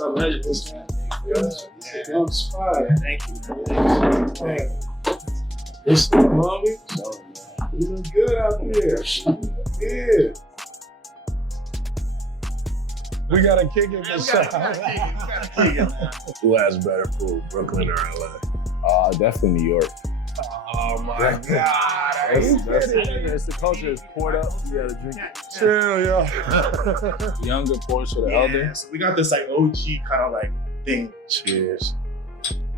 A legend. It's on the spot. Thank you. It's the mommy. You look good out there. Yeah. We gotta kick it for sure. Who has better food, Brooklyn or LA? Definitely New York. Oh my God. It's the culture. It's poured up. You gotta drink it. Chill, yo. Younger pours for the elder. So we got this like OG kind of like thing. Cheers.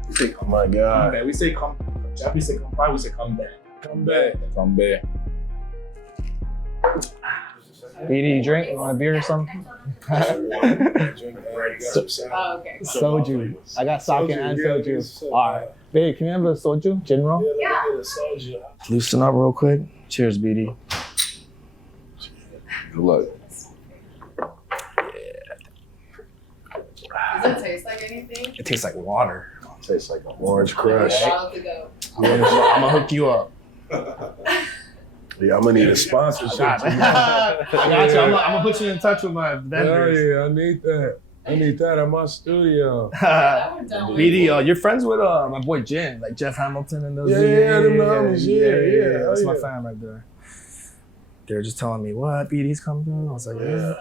We say Oh my God. back. We say come. Japanese say come by. We say come back. Come back. Come back. BD, you drink? You want a beer or something? Okay. Soju. I got sake and soju. All right. Babe, can you have a soju? General? Yeah. Loosen up real quick. Cheers, BD. Good luck. Does it taste like anything? It tastes like water. Tastes like an orange crush. Wild to go. I'm gonna hook you up. Yeah, I'm gonna need a sponsorship. I got you. I'm gonna put you in touch with my vendors. Yeah, I need that. I need that at my studio. BD, you're friends with my boy Jin, like Jeff Hamilton and those. Yeah, them homies. Yeah. That's my yeah. fan right there. They were just telling me what BD's coming through. I was like, yeah.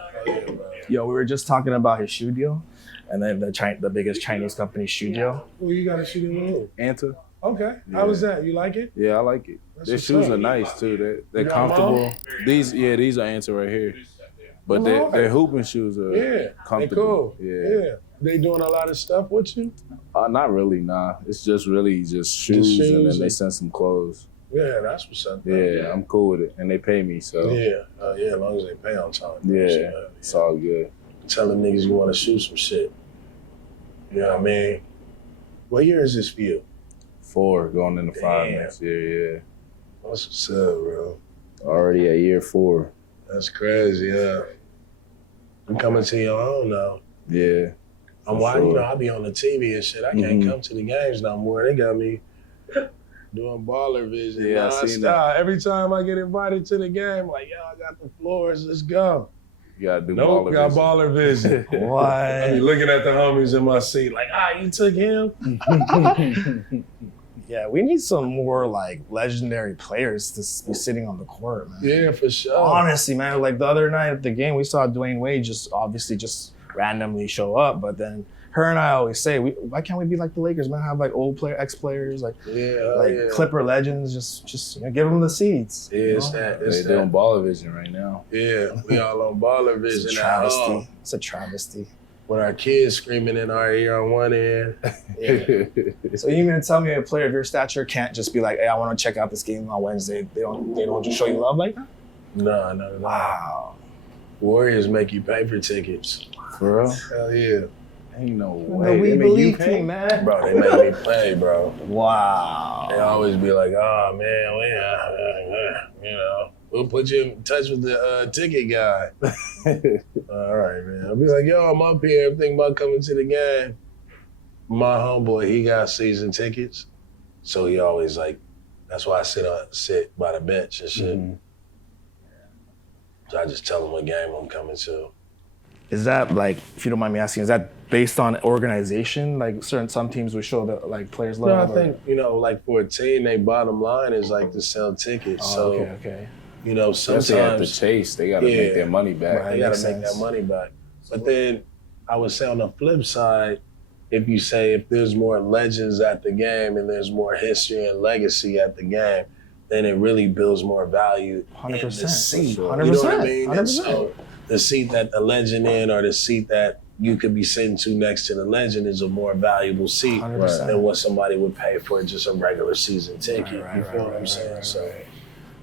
Yo, we were just talking about his shoe deal, and then the biggest Chinese company shoe deal. Well, you got a shoe in Anta. Okay. Yeah. How was that? You like it? Yeah, I like it. That's Their what's shoes up. are nice too. They're You got comfortable. These are Anta right here. But their hooping shoes are Yeah. They comfortable. cool. Yeah. They doing a lot of stuff with you? Not really, nah. It's just really just shoes, and shoes then they and- send some clothes. Yeah, that's what's up. Yeah, I'm cool with it. And they pay me, so Yeah. Yeah, as long as they pay on time. yeah, it's all good. Tell them niggas you want to shoot some shit. You know what I mean? What year is this for you? 4 going into 5 Damn. next year, yeah. What's what's up, bro? Already at year 4. That's crazy, yeah. You coming to your own now. Yeah. I'm For watching, sure. you know, I be on the TV and shit. I can't come to the games no more. They got me doing baller vision. Yeah, I seen that. nonstop. Every time I get invited to the game, like, yo, I got the floors, let's go. You gotta do Nope, baller got vision. baller vision. I be What? looking at the homies in my seat like, you took him? Yeah, we need some more like legendary players to be sitting on the court, man. Yeah, for sure. Honestly, man, like the other night at the game, we saw Dwayne Wade just obviously just randomly show up, but then her and I always say, why can't we be like the Lakers, man? Have like old ex-players, like Yeah, Clipper legends, just you know, give them the seeds. Yeah, it's that. It's They're doing that. baller vision right now. Yeah, we all on baller It's vision a at travesty. home. It's a travesty. With our kids screaming in our ear on one end. So you mean to tell me a player of your stature can't just be like, hey, I want to check out this game on Wednesday? They don't just show you love like that? No. Wow. Warriors make you pay for tickets. For real? Hell yeah. Ain't no The way. We They make you Believe pay? team, man. Bro, they make me pay, bro. Wow. They always be like, oh man, you know, we'll put you in touch with the ticket guy. All right, man. I'll be like, yo, I'm up here. I'm thinking about coming to the game. My homeboy, he got season tickets. So he always like, that's why I sit by the bench and shit. Mhm. So I just tell him what game I'm coming to. Is that like, if you don't mind me asking, is that based on organization? Like some teams would show that like players love? No, I or- think, you know, like for a team, they bottom line is like to sell tickets. Oh, so, okay. you know, Since they have to sometimes chase, they gotta Yeah. make their money back. Right. they gotta Makes make sense. that money back. But then I would say on the flip side, if there's more legends at the game and there's more history and legacy at the game, then it really builds more value 100%. in the seat. For sure. 100%. You know what I mean? And 100%. so the seat that the legend in or the seat that you could be sitting to next to the legend is a more valuable seat 100%. than what somebody would pay for just a regular season ticket. Right, you feel right, what I'm right, saying? right, So, right.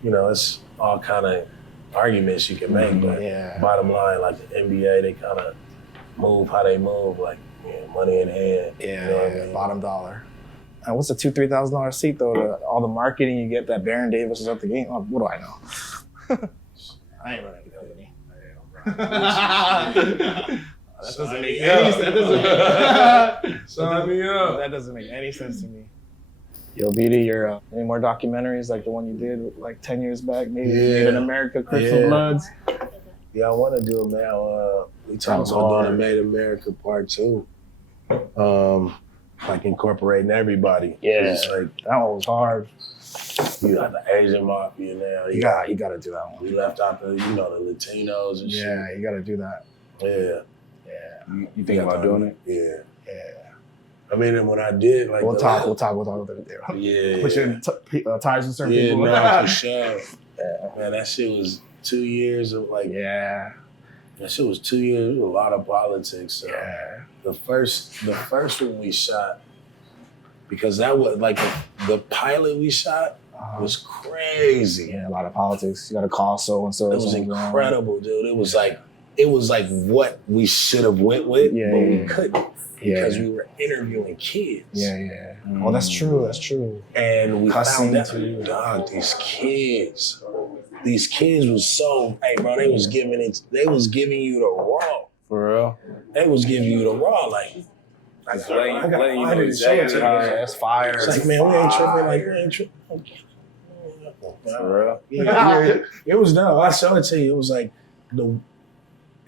you know, it's all kind of arguments you can make, but Yeah. bottom line, like the NBA, they kind of move how they move, like money in hand. Yeah, you know what I mean? bottom dollar. And what's a $2,000-3,000 seat though? All the marketing you get that Baron Davis is at the game. Oh, what do I know? I ain't running the company. That doesn't make any sense. Sign me up. That doesn't make any sense to me. Yo, BD, you're any more documentaries like the one you did like 10 years back? Maybe Yeah. Made in America, Crips and Yeah. Bloods. Yeah, I want to do it, man. We talking was about doing hard. a Made America Part 2. Like incorporating everybody. Yeah. It's like, That one was hard. you got the Asian mafia now. You got to do that one. We left out the, the Latinos and Yeah, you got to do that. shit. Yeah. Yeah. You think about doing it? Yeah. Yeah. I mean, and when I did, like, We'll talk with them. Yeah. Put your ties with certain Yeah, people. no, for sure. Man, that shit was 2 years of like, Yeah. that shit was 2 years of a lot of politics. So. Yeah. The first one we shot, because that was like the pilot we shot was crazy. Yeah, a lot of politics. You got to call so and so. It was incredible, dude. It was like what we should have went with, Yeah, but yeah. we couldn't because we were interviewing kids. Yeah. Oh, that's true. That's true. And we Cussing found out, too. dog, these kids was so, hey, bro, they was giving you the raw. For real? They was giving you the raw, like I didn't say it to you. That's fire. It's like, man, we ain't tripping. For real? Yeah, it was dope. I showed it to you. It was like and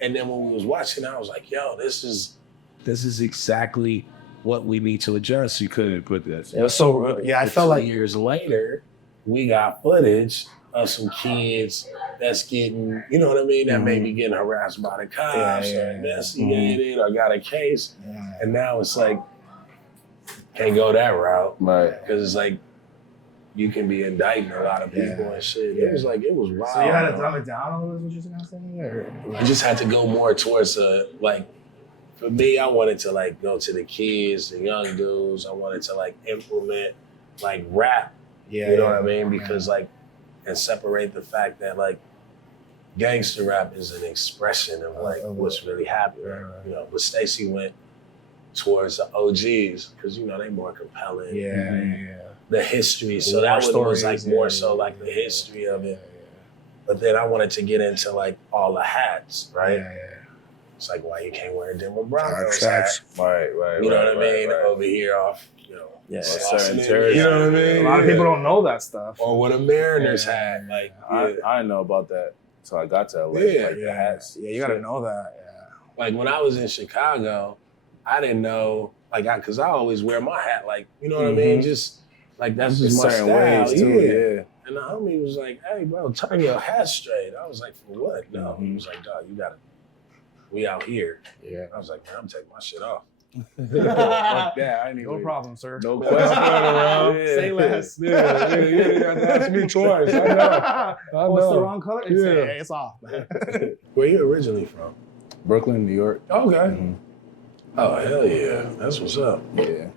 then when we was watching, I was like, yo, this is exactly what we need to adjust. You couldn't put this. It was so, I felt like years later, we got footage of some kids that's getting, you know what I mean, that may be getting harassed by the cops or investigated or got a case. And now it's like, can't go that route. Right. Because it's like, you can be indicting a lot of people and shit. It was like, it was wild. So you had to dumb it down a little, is what you're gonna say? Or? I just had to go more towards for me, I wanted to like go to the kids, the young dudes. I wanted to like implement like rap, you know what I mean? Because like, and separate the fact that like gangster rap is an expression of like what's really happening, you know. But Stacey went towards the OGs because they more compelling. The history, so that one was like more so like the history of it. But then I wanted to get into like all the hats, right? It's like, why you can't wear a Denver Broncos hat? Right. You know what I mean? Over here off, certain you know what I mean? A lot of people don't know that stuff. Or what a Mariners hat. Like, I didn't know about that until I got to LA. Yeah, like the hats. Yeah, you gotta know that. Yeah. Like when I was in Chicago, I didn't know, like, because I always wear my hat, like, you know what I mean? Just like that's just my certain style. ways too. Yeah. And the homie was like, "Hey, bro, turn your hat straight." I was like, "For what?" No, he was like, "Dog, you gotta. We out here." Yeah. I was like, "Man, I'm taking my shit off." Yeah, I need No problem, sir. No question around. Say less. You got to ask me twice. I know. What's the wrong color? It's, Yeah. it's off. Where you originally from? Brooklyn, New York. Okay. Oh, hell yeah. That's what's up. Yeah.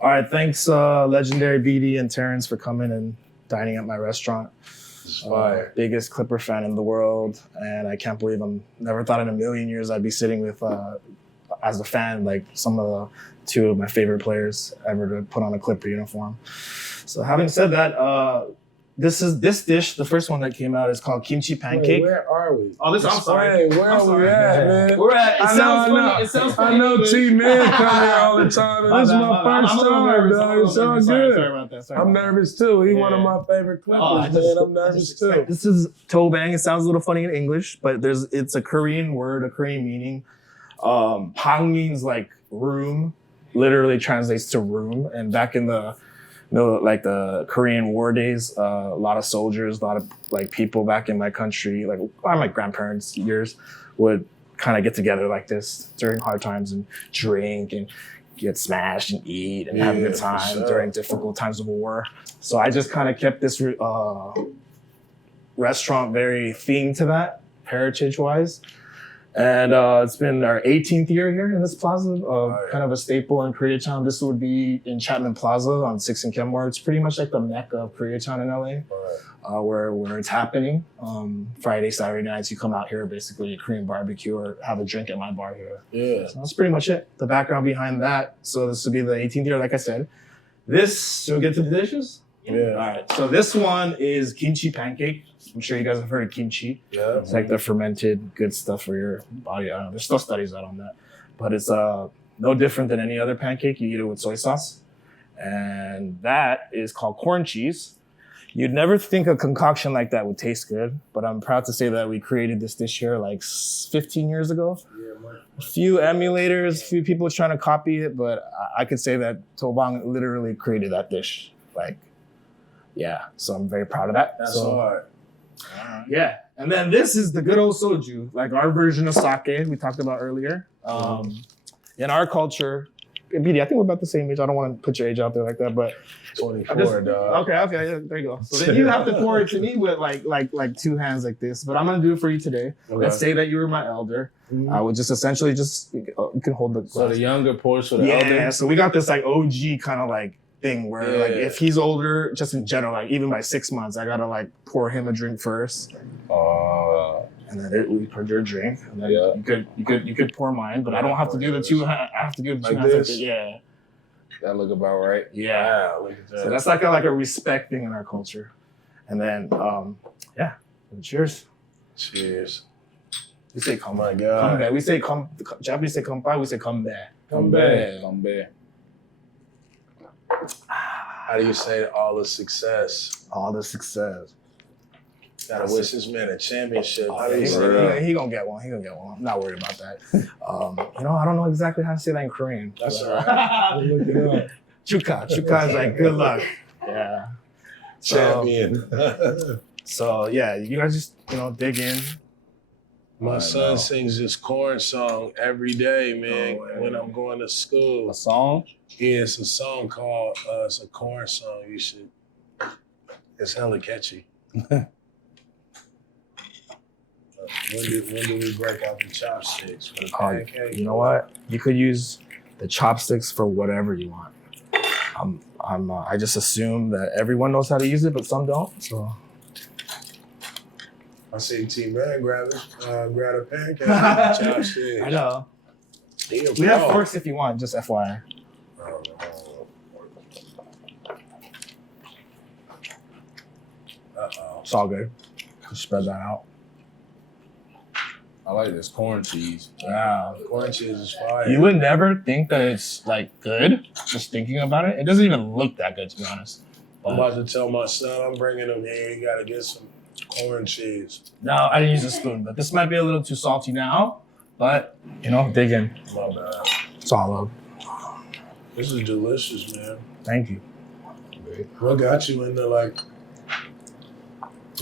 All right, thanks, legendary BD and Terance, for coming and dining at my restaurant. It's fire. Biggest Clipper fan in the world, and I can't believe never thought in a million years I'd be sitting with, as a fan, like two of my favorite players ever to put on a Clipper uniform. So having said that, this dish, the first one that came out, is called kimchi pancake. Wait, where are we? Oh, I'm sorry. Where are we at, man? We're at. It sounds funny. It sounds funny. I know T-Man come here all the time, and this is my first time, dog. It's all good. Sorry about that. I'm nervous too. He's one of my favorite Clippers, man. I'm nervous too. This is Toebang. It sounds a little funny in English, but it's a Korean word, a Korean meaning. Pang means like room, literally translates to room. And back in the Korean War days, a lot of soldiers, a lot of like people back in my country, like my grandparents' years, would kind of get together like this during hard times and drink and get smashed and eat and have a good time during difficult times of war. So I just kind of kept this restaurant very themed to that, heritage-wise. And it's been our 18th year here in this plaza, kind of a staple in Koreatown. This would be in Chapman Plaza on 6th and Kenmore. It's pretty much like the mecca of Koreatown in LA, where it's happening. Friday, Saturday nights, you come out here, basically a Korean barbecue or have a drink at my bar here. Yeah. So that's pretty much it. The background behind that. So this would be the 18th year, like I said. Should we get to the dishes? Yeah. All right. So this one is kimchi pancake. I'm sure you guys have heard of kimchi. Yeah. It's like the fermented good stuff for your body. I don't know. There's still studies out on that. But it's no different than any other pancake. You eat it with soy sauce. And that is called corn cheese. You'd never think a concoction like that would taste good, but I'm proud to say that we created this dish here like 15 years ago. A few emulators, a few people trying to copy it, but I could say that Toebang literally created that dish. Like, yeah, so I'm very proud of that. That's so, hard. Yeah, and then this is the good old soju, like our version of sake we talked about earlier. In our culture, BD, I think we're about the same age. I don't want to put your age out there like that, but 24, dog. Okay, yeah, there you go. So then you have to pour it to me with like two hands like this, but I'm gonna do it for you today. Okay. Let's say that you were my elder. I would just essentially you can hold the glass. So the younger pours for the elder. Yeah, so we got this like OG kind of like thing where like if he's older, just in general, like even by 6 months, I gotta like pour him a drink first. And then we pour your drink. And then you could pour mine, but I don't have to do the two. I have to do the two Like hands. this? Like yeah. That look about right. Yeah. Look at that. So that's like a respect thing in our culture. And then cheers. Cheers. We say come my God. back. We say come. Japanese say kampai. We say come back. Come back. Come back. How do you say all the success? All the success. Gotta wish this man a championship. How do you He say that? he gonna get one. He gonna get one. I'm not worried about that. I don't know exactly how to say that in Korean. That's but, all right. We'll look it up. Chuka. Chuka is like good luck. Yeah. Champion. So yeah, you guys just dig in. My son sings this corn song every day, man, when I'm going to school. A song? Yeah, it's a song called, it's a corn song. You should, it's hella catchy. When do we break out the chopsticks for the pancake? You know what? You could use the chopsticks for whatever you want. I just assume that everyone knows how to use it, but some don't. So I see T-Man grab a pancake with the chopsticks. I know. He a We have pro. forks if you want, just FYI. Uh-oh. It's all good. Just spread that out. I like this corn cheese. Wow, corn cheese is fire. You would never think that it's like good. Just thinking about it, it doesn't even look that good to be honest. I'm about to tell my son I'm bringing him here. You gotta get some corn cheese. No, I didn't use a spoon, but this might be a little too salty now. But dig in. My bad. It's all love. This is delicious, man. Thank you. What got you into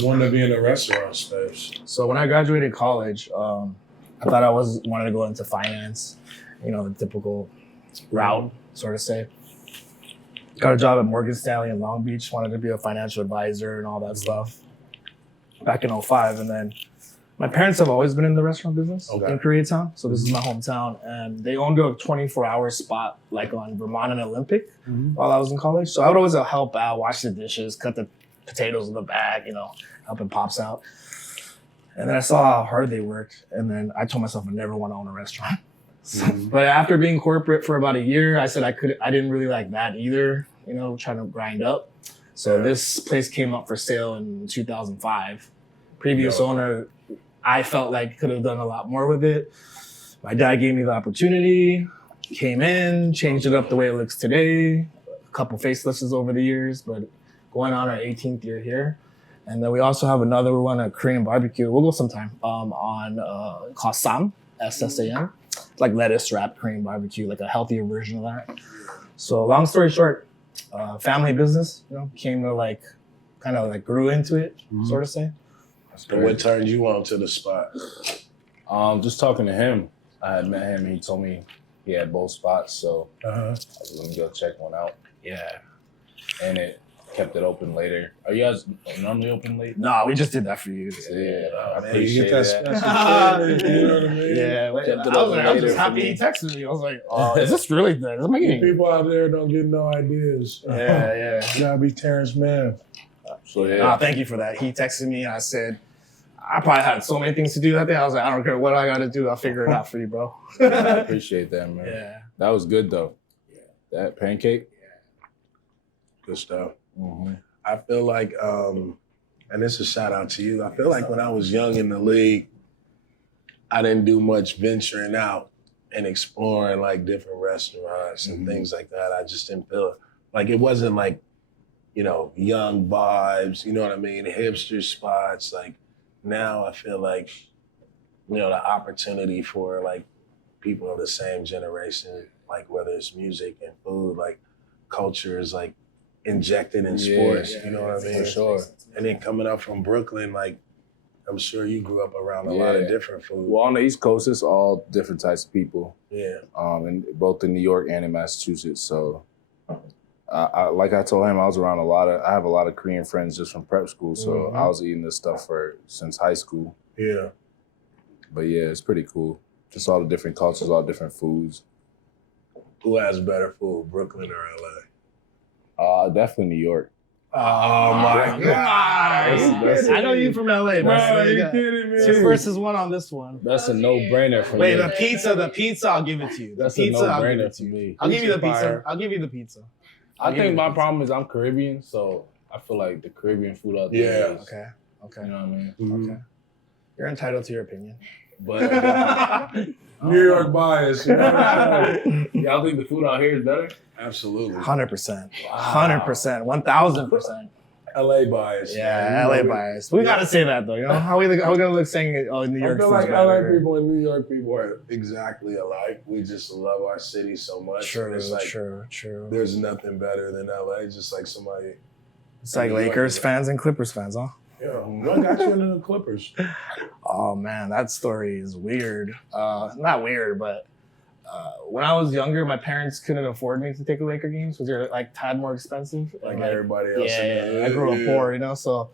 wanting to be in the restaurant space? So when I graduated college, I thought I wanted to go into finance, the typical route, sort of say. Got a job at Morgan Stanley in Long Beach, wanted to be a financial advisor and all that stuff back in 2005. And then my parents have always been in the restaurant business in Koreatown. So this is my hometown. And they owned a 24-hour spot like on Vermont and Olympic while I was in college. So I would always help out, wash the dishes, cut the potatoes in the bag, helping pops out. And then I saw how hard they worked. And then I told myself I never want to own a restaurant. But after being corporate for about a year, I said I didn't really like that either, trying to grind up. So this place came up for sale in 2005. Previous owner, I felt like could have done a lot more with it. My dad gave me the opportunity, came in, changed it up the way it looks today. A couple facelifts over the years, but going on our 18th year here. And then we also have another one, a Korean barbecue. We'll go sometime on called Sam, SSAM. It's like lettuce wrapped Korean barbecue, like a healthier version of that. So long story short, family business, came to kind of grew into it, sort of say. And what turned you on to the spot? Just talking to him. I had met him. He told me he had both spots, so I was gonna go check one out. Yeah. And it kept it open later. Are you guys normally open late? No, we just did that for you. Yeah, I Man, you appreciate get that that. special treatment, you know what I mean? Yeah, I was just happy he texted me. I was like, oh, is this really good? Am I getting People out there don't get no ideas. Yeah. You gotta be Terance Mann. So yeah, Thank you for that. He texted me and I said, I probably had so many things to do that day. I was like, I don't care what I gotta do. I'll figure it out for you, bro. I appreciate that, man. Yeah. That was good though. That pancake. Good stuff. I feel like, and this is a shout out to you. I feel like when I was young in the league, I didn't do much venturing out and exploring different restaurants and things like that. I just didn't feel like it wasn't you know, young vibes, you know what I mean, hipster spots. Like now I feel like, you know, the opportunity for like people of the same generation, like whether it's music and food, like culture is like injected in sports, you know what I mean? For sure. And then coming up from Brooklyn, like I'm sure you grew up around a lot of different food. Well, on the East Coast, it's all different types of people. Yeah. And both in New York and in Massachusetts. So, like I told him, I have a lot of Korean friends just from prep school. So I was eating this stuff since high school. Yeah. But yeah, it's pretty cool. Just all the different cultures, all different foods. Who has better food, Brooklyn or LA? Definitely New York. Oh my God. I know you from LA, bro. You kidding me? 2 versus 1 on this one. That's a no-brainer for Wait, me. the pizza, I'll give it to you. That's pizza, a I'll give no-brainer it to for you. me. I'll give you the pizza. Fire. I'll give you the pizza. I think my problem is I'm Caribbean, so I feel like the Caribbean food out there Yeah. is, Okay. you know what I mean? Okay. You're entitled to your opinion. But New York bias. You know? y'all think the food out here is better? Absolutely. 100%. 100%. 1,000%. LA bias. Yeah, man. LA bias. We gotta say that though. You know how we gonna look saying New I York? feel food's like better. LA people and New York people are exactly alike. We just love our city so much. True, It's like true. there's nothing better than LA. Just like somebody. It's like New York Lakers is- fans and Clippers fans, huh? Yeah, what got you into the Clippers? Oh man, that story is weird. Not weird, but when I was younger, my parents couldn't afford me to take a Laker games because they're like tad more expensive. Like everybody else. Yeah, I grew up poor, you know, so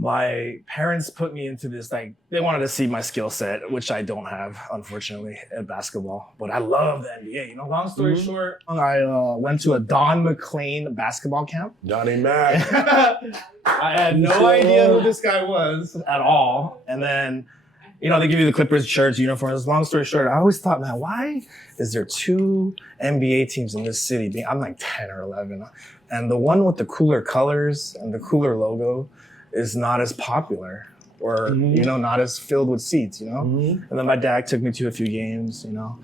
my parents put me into this, like, they wanted to see my skill set, which I don't have, unfortunately, at basketball. But I love the NBA, you know. Long story short, I went to a Don McLean basketball camp. Johnny Mac. I had no idea who this guy was at all. And then, you know, they give you the Clippers shirts, uniforms. Long story short, I always thought, man, why is there 2 NBA teams in this city? I'm like 10 or 11. And the one with the cooler colors and the cooler logo is not as popular or, you know, not as filled with seats, you know? And then my dad took me to a few games, you know?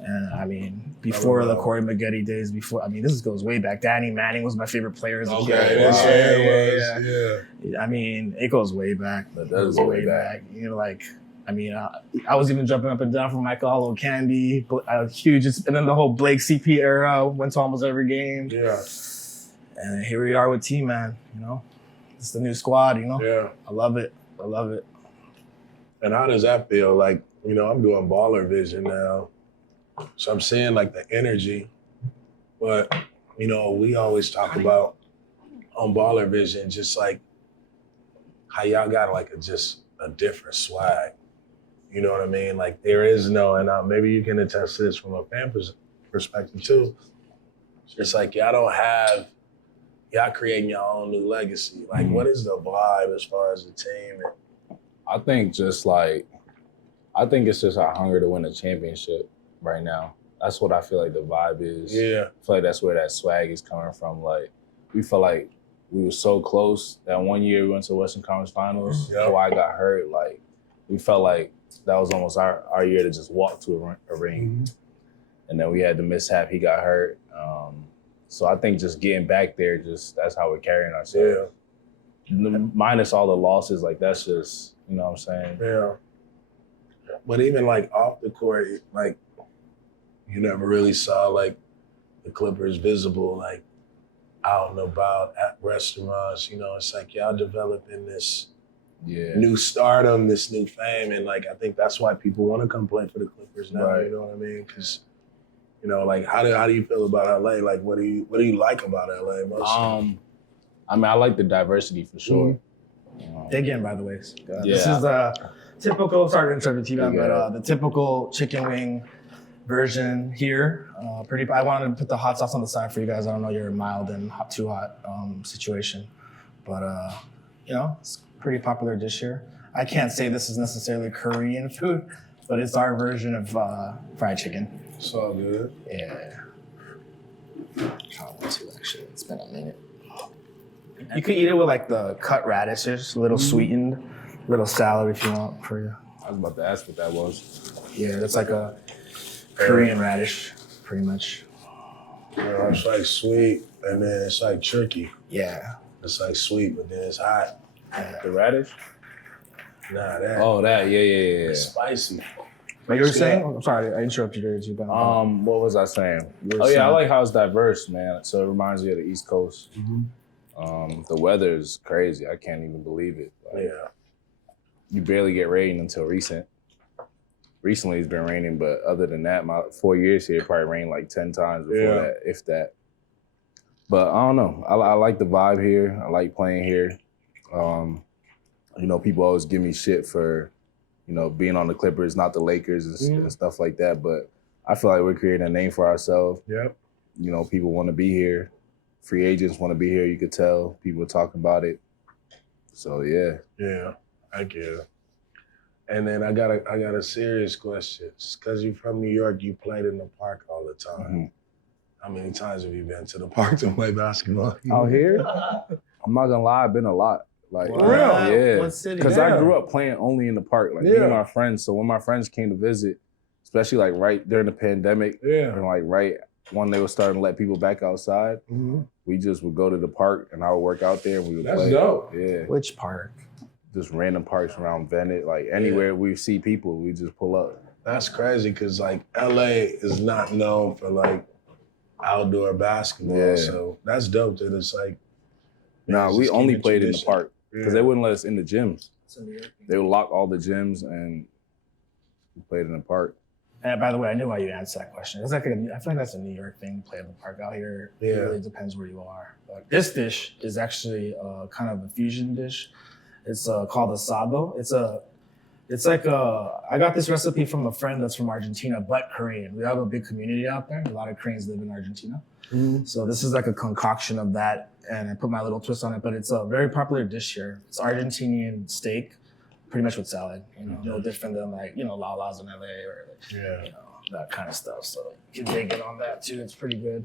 And I mean, before the Corey Maggette days, this goes way back. Danny Manning was my favorite player as a kid. Yeah. I mean, it goes way back. That does go way back. You know, like, I mean, I was even jumping up and down for Michael Hollow Candy. Huge. And then the whole Blake CP era, went to almost every game. Yeah. And here we are with T-Man, you know? It's the new squad, you know? Yeah. I love it. And how does that feel? Like, you know, I'm doing baller vision now. So I'm seeing like the energy. But, you know, we always talk about on baller vision, just like how y'all got like a different swag. You know what I mean? Like there is no, and maybe you can attest to this from a fan perspective too. It's like y'all creating your own new legacy. Like what is the vibe as far as the team? I think it's just our hunger to win a championship right now. That's what I feel like the vibe is. Yeah. I feel like that's where that swag is coming from. Like we felt like we were so close that one year we went to the Western Conference Finals. Yep. Kawhi got hurt. Like we felt like that was almost our year to just walk to a ring. And then we had the mishap. He got hurt. So I think just getting back there, that's how we're carrying ourselves. Yeah. Minus all the losses, like that's just, you know what I'm saying? Yeah. But even like off the court, like you never really saw like the Clippers visible, like out and about at restaurants. You know, it's like y'all developing this new stardom, this new fame, and like I think that's why people want to come play for the Clippers now. Right. You know what I mean? Because you know, like how do you feel about LA? Like what do you like about LA most? I mean, I like the diversity for sure. Dig in, by the way. Yeah. This is the typical, sorry to interrupt you, but the typical chicken wing version here. I wanted to put the hot sauce on the side for you guys. I don't know your mild and too hot situation, but you know, it's a pretty popular dish here. I can't say this is necessarily Korean food, but it's our version of fried chicken. It's all good. Yeah. Trying to actually. It's been a minute. You could eat it with like the cut radishes, a little sweetened, little salad if you want for you. I was about to ask what that was. Yeah, that's like a Korean radish, pretty much. You know, it's like sweet, and then it's like tricky. Yeah. It's like sweet, but then it's hot. The radish? Nah, that. Oh, that. Yeah. It's spicy. But you were saying? I'm sorry, I interrupted you. What was I saying? You were Oh yeah, I saying- like how it's diverse, man. So it reminds me of the East Coast. Mm-hmm. The weather is crazy. I can't even believe it. Like, Yeah. you barely get rain until recently it's been raining, but other than that, my 4 years here, it probably rained like 10 times before that, if that. But I don't know. I like the vibe here. I like playing here. You know, people always give me shit for, you know, being on the Clippers, not the Lakers and stuff like that. But I feel like we're creating a name for ourselves. Yep. You know, people want to be here. Free agents want to be here. You could tell people talk about it. So yeah. Yeah, I get it. And then I got a serious question. Just because you're from New York, you played in the park all the time. Mm-hmm. How many times have you been to the park to play basketball? Out here, I'm not gonna lie, I've been a lot. Like, For real? yeah. What city? Because I grew up playing only in the park, like me Yeah. and my friends. So when my friends came to visit, especially like right during the pandemic, Yeah. and like right when they were starting to let people back outside, we just would go to the park and I would work out there and we would That's play. dope. Yeah. Which park? Just random parks around Bennett, like anywhere we see people, we just pull up. That's crazy because like LA is not known for like outdoor basketball. Yeah. So that's dope that it's like. Nah, it's we just only keeping played in the tradition. park because they wouldn't let us in the gyms. They would lock all the gyms and we played in the park. And by the way, I knew why you answered that question. It's like I feel like that's a New York thing. Play in the park out here. Yeah. It really depends where you are. But this dish is actually kind of a fusion dish. It's called asado. It's like I got this recipe from a friend that's from Argentina, but Korean. We have a big community out there. A lot of Koreans live in Argentina. So this is like a concoction of that, and I put my little twist on it. But it's a very popular dish here. It's Argentinian steak, pretty much with salad. You know, no different than like Lala's in LA or that kind of stuff. So you can dig in on that too. It's pretty good.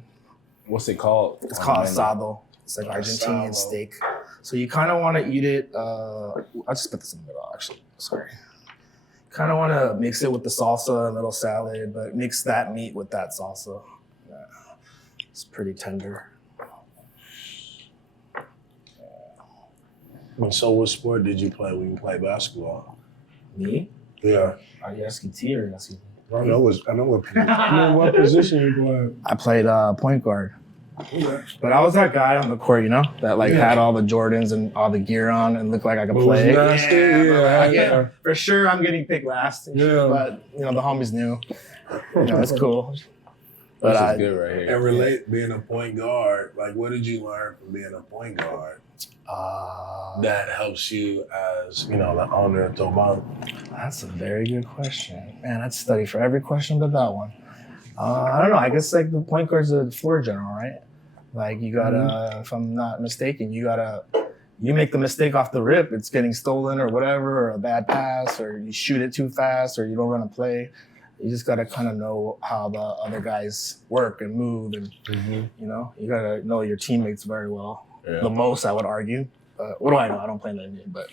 What's it called? It's called asado. It's like Argentinian steak. So you kind of want to eat it. I'll just put this in the middle, actually. Sorry. Kind of want to mix it with the salsa and little salad, but mix that meat with that salsa. Yeah. It's pretty tender. And so what sport did you play when you played basketball? Me? Yeah. Are you asking T or asking me? I know what position you played. I played point guard. But I was that guy on the court, that had all the Jordans and all the gear on and looked like I could play. Yeah, for sure I'm getting picked last. Yeah. But, the homies knew. It's cool. But But good right here. And relate being a point guard, like what did you learn from being a point guard that helps you as, the owner of Toebang? That's a very good question. Man, I'd study for every question but that one. I don't know. I guess like the point guard's a floor general, right? Like you gotta, if I'm not mistaken, you make the mistake off the rip, it's getting stolen or whatever, or a bad pass, or you shoot it too fast, or you don't run a play. You just gotta kind of know how the other guys work and move, and you gotta know your teammates very well. Yeah. The most, I would argue. What do I know? I don't play in the NBA, but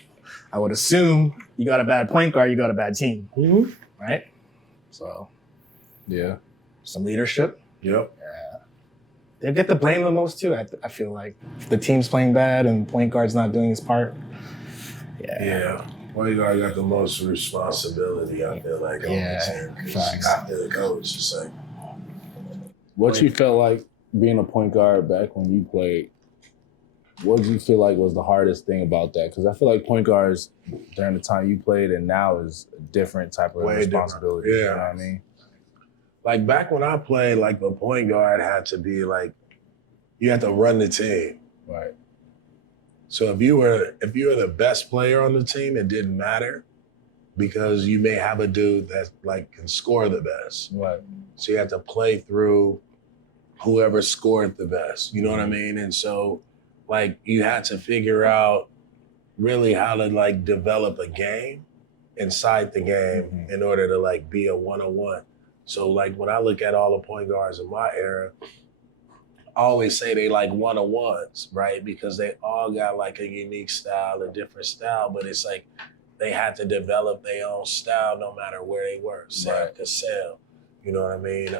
I would assume you got a bad point guard, you got a bad team, right? So, Yeah. some leadership. Yep. They get the blame the most too. I feel like if the team's playing bad and point guard's not doing his part. Yeah. Point guard got the most responsibility, I feel like, on the team. Facts. After the coach, it's like. What you felt like being a point guard back when you played, what did you feel like was the hardest thing about that? Because I feel like point guards during the time you played and now is a different type of Way responsibility. different. Yeah. You know what I mean? Like back when I played, like the point guard had to be like, you had to run the team. Right. So if you were the best player on the team, it didn't matter because you may have a dude that like can score the best. Right. So you have to play through whoever scored the best. You know what I mean? And so like you had to figure out really how to like develop a game inside the game in order to like be a one-on-one. So like when I look at all the point guards in my era, I always say they like one-on-ones, right? Because they all got like a unique style, a different style, but it's like they had to develop their own style no matter where they were. Sell could sell, you know what I mean?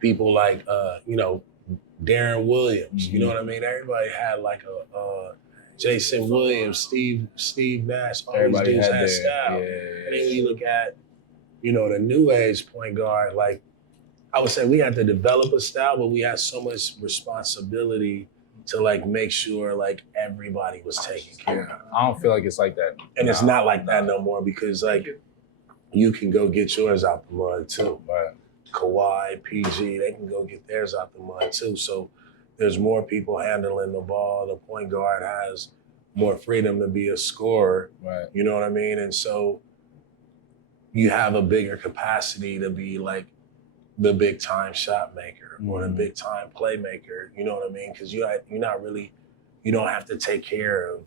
people like, Darren Williams. You know what I mean? Everybody had like a Jason Williams, Steve Nash. All Everybody these dudes had their style. And then when you look at, the new age point guard, like I would say we had to develop a style, but we had so much responsibility to like make sure like everybody was taken care of. I don't feel like it's like that. And it's not like that no more because like you can go get yours out the mud too. Right. Kawhi, PG, they can go get theirs out the mud too. So there's more people handling the ball. The point guard has more freedom to be a scorer. Right. You know what I mean? And so you have a bigger capacity to be like the big time shot maker or the big time playmaker. You know what I mean? Because you don't have to take care of.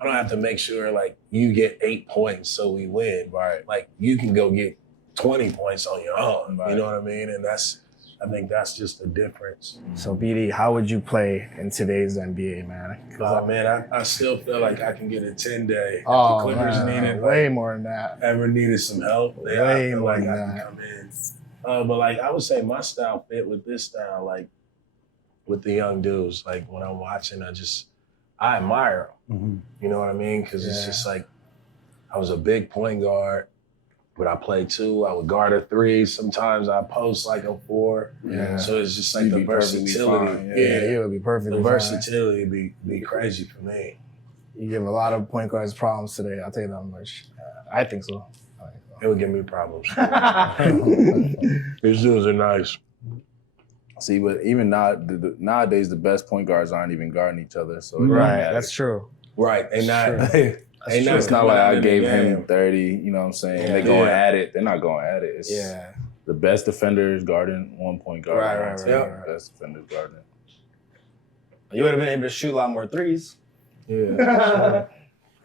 I don't have to make sure like you get 8 points so we win. Right. Like you can go get 20 points on your own. Right. You know what I mean? And I think that's just the difference. So BD, how would you play in today's NBA, man? Man, I still feel like I can get a 10-day. Oh, If the Clippers man, needed way more than that. ever needed some help, I Way feel more like than I can that. come in. But like I would say my style fit with this style, like with the young dudes. Like when I'm watching, I admire them. You know what I mean? Because it's just like I was a big point guard, but I played 2. I would guard a 3. Sometimes I post like a 4. Yeah. So it's just like You'd the be perfectly versatility. fine, Yeah, it would be perfectly The fine. versatility be crazy for me. You give a lot of point guards problems today. I'll tell you that much. I think so. It would give me problems. These dudes are nice. See, but even now, nowadays, the best point guards aren't even guarding each other. So it don't Right, matter. that's true. Right. They not. True. They not It's not coming like out I in the gave game. him 30, you know what I'm saying? Yeah. They're going Yeah. at it. They're not going at it. It's Yeah. the best defenders guarding one point guard. Right. Yep. Best defenders guarding. You would have been able to shoot a lot more threes. Yeah.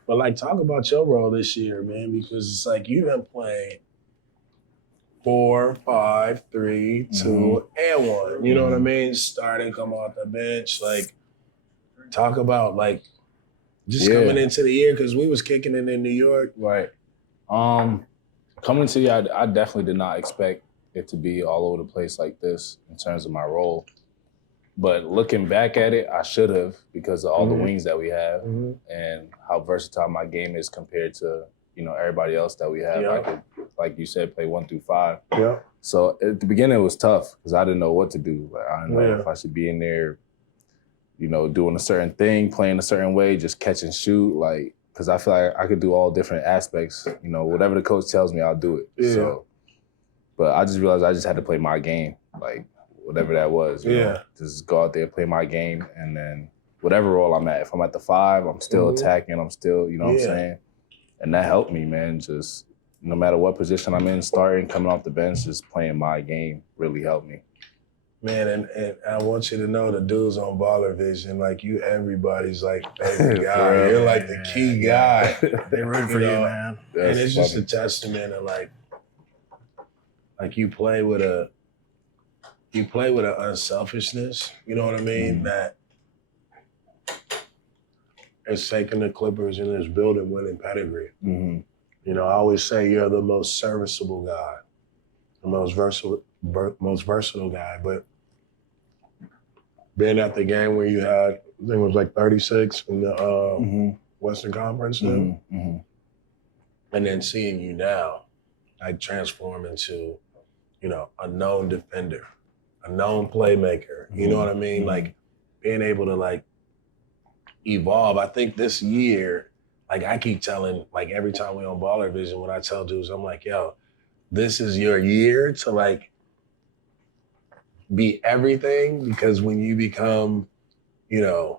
But like, talk about your role this year, man, because it's like you done played 4, 5, 3, 2, and 1. You know what I mean? Starting, come off the bench. Like, talk about like just coming into the year because we was kicking it in New York. Right. Coming into the year, I definitely did not expect it to be all over the place like this in terms of my role. But looking back at it, I should have because of all the wings that we have and how versatile my game is compared to, everybody else that we have. Yeah. I could, like you said, play 1 through 5. Yeah. So at the beginning, it was tough because I didn't know what to do. Like, I didn't know Yeah. if I should be in there, doing a certain thing, playing a certain way, just catch and shoot. Like, because I feel like I could do all different aspects. Whatever the coach tells me, I'll do it. Yeah. So, but I just realized I just had to play my game, like whatever that was. you know? Just go out there, play my game, and then whatever role I'm at. If I'm at the 5, I'm still attacking. I'm still, what I'm saying? And that helped me, man. Just no matter what position I'm in, starting, coming off the bench, just playing my game really helped me. Man, and I want you to know the dudes on Baller Vision, like you, everybody's like favorite guy. real. You're like the key guy. They root for you, know, man. And it's just a testament of like you play with an unselfishness, you know what I mean? That it's taking the Clippers and it's building winning pedigree. I always say you're the most serviceable guy, the most versatile guy. But being at the game where you had, I think it was like 36 in the Western Conference, and then seeing you now, like transform into, a known defender, a known playmaker. You know what I mean? Like being able to like evolve. I think this year, like I keep telling, like every time we on Baller Vision, when I tell dudes, I'm like, yo, this is your year to like be everything, because when you become, the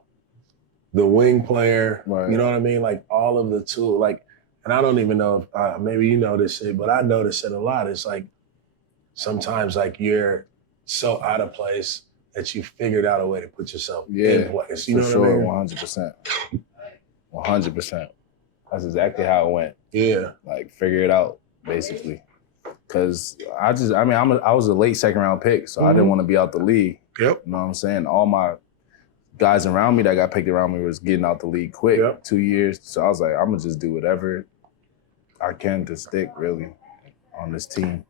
wing player, you know what I mean? Like all of the tools, like, and I don't even know if maybe you notice it, but I notice it a lot. It's like sometimes like you're so out of place that you figured out a way to put yourself in place. You know what I mean? 100%. 100%. That's exactly how it went. Yeah. Like figure it out, basically. Cause I was a late second round pick, so I didn't want to be out the league. Yep. You know what I'm saying? All my guys around me that got picked around me was getting out the league quick, 2 years. So I was like, I'm gonna just do whatever I can to stick really on this team.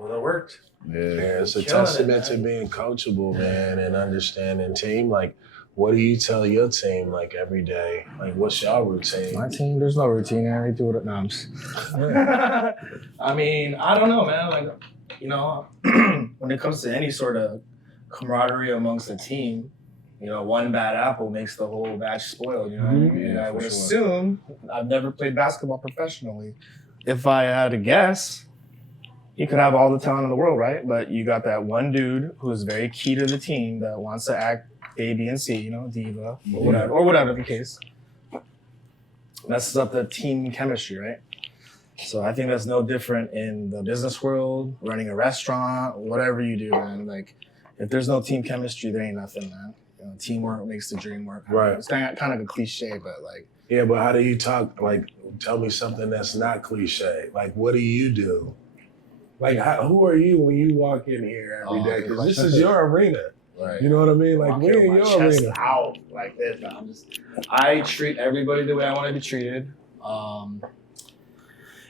Well, that worked. Yeah, it's a Killing it, testament to man. being coachable, man, and understanding team. Like, what do you tell your team like every day? Like, what's your routine? My team, there's no routine. I do it. No, I'm just... I mean, I don't know, man. Like, you know, when it comes to any sort of camaraderie amongst the team, you know, one bad apple makes the whole batch spoil. You know what I mean? And I would assume I've never played basketball professionally. If I had to guess, you could have all the talent in the world, right? But you got that one dude who's very key to the team that wants to act A, B, and C, you know, diva, or whatever the case. Messes up the team chemistry, right? So I think that's no different in the business world, running a restaurant, whatever you do, man. Like, if there's no team chemistry, there ain't nothing, man. You know, teamwork makes the dream work. Right. It's kind of a cliche, but like. Yeah, but how do you talk? Like, tell me something that's not cliche. Like, what do you do? Like, who are you when you walk in here every day? Because this is your arena. Right. You know what I mean? Like, Walk we're here in with your my chest arena. out like this. I treat everybody the way I want to be treated.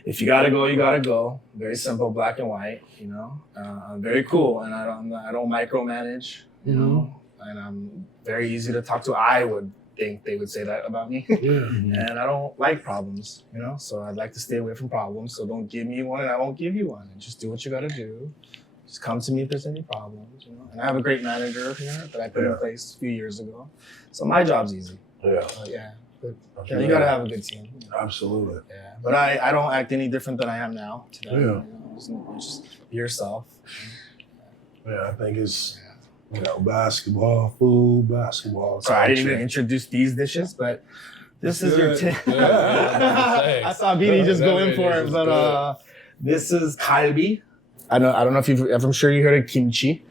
If you gotta go, you gotta go. Very simple, black and white. You know, I'm very cool, and I don't micromanage. You know, and I'm very easy to talk to. I would think they would say that about me. And I don't like problems. You know, so I'd like to stay away from problems. So don't give me one, and I won't give you one. And just do what you gotta do. Just come to me if there's any problems, you know. And I have a great manager here that I put in place a few years ago. So my job's easy. Yeah. But you gotta have a good team. You know? Absolutely. Yeah. But I don't act any different than I am now today. Yeah. You know, just be yourself. Yeah, I think it's, you know, basketball, food, basketball. So I didn't culture. even introduce these dishes, but this is your Good. tip. I saw BD just go in for it, but this is kalbi. I don't know if I'm sure you heard of kimchi,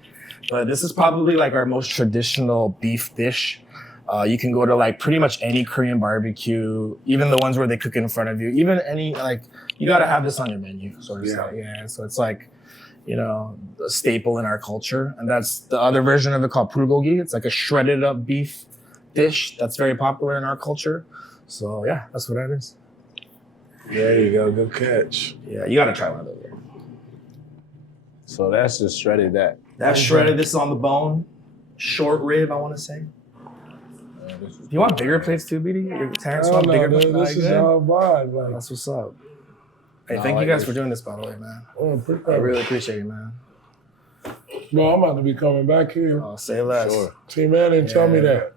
but this is probably like our most traditional beef dish. You can go to like pretty much any Korean barbecue, even the ones where they cook it in front of you, even any, like, you gotta have this on your menu, sort of stuff. Yeah, so it's like, you know, a staple in our culture. And that's the other version of it called bulgogi. It's like a shredded up beef dish that's very popular in our culture. So yeah, that's what that is. There you go, good catch. Yeah, you gotta try one of those. So that's just shredded that. That's shredded. This is on the bone. Short rib, I want to say. Do you want bigger plates too, BD? Terance I want don't bigger know, plates? dude. This is our vibe. Like, That's what's up. Hey, No, thank I you like guys this. for doing this, by the way, man. oh, I really appreciate it, man. No, I'm about to be coming back here. Oh, say less. Sure. T-Man didn't tell me that.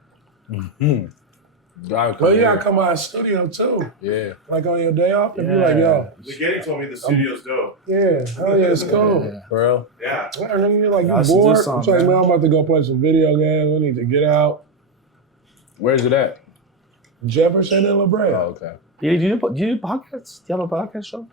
Well, you gotta come out of the studio too. Yeah. Like on your day off, and be like, yo, Spaghetti told me the studio's dope. yeah, hell yeah, it's cool. Yeah. Bro. Yeah. Yeah, nigga, you're like, Y'all you should do bored? something, It's like, man. man, I'm about to go play some video games. I need to get out. Where's it at? Jefferson and La Brea. Oh, okay. BD, do you do podcasts? Do you have a podcast show?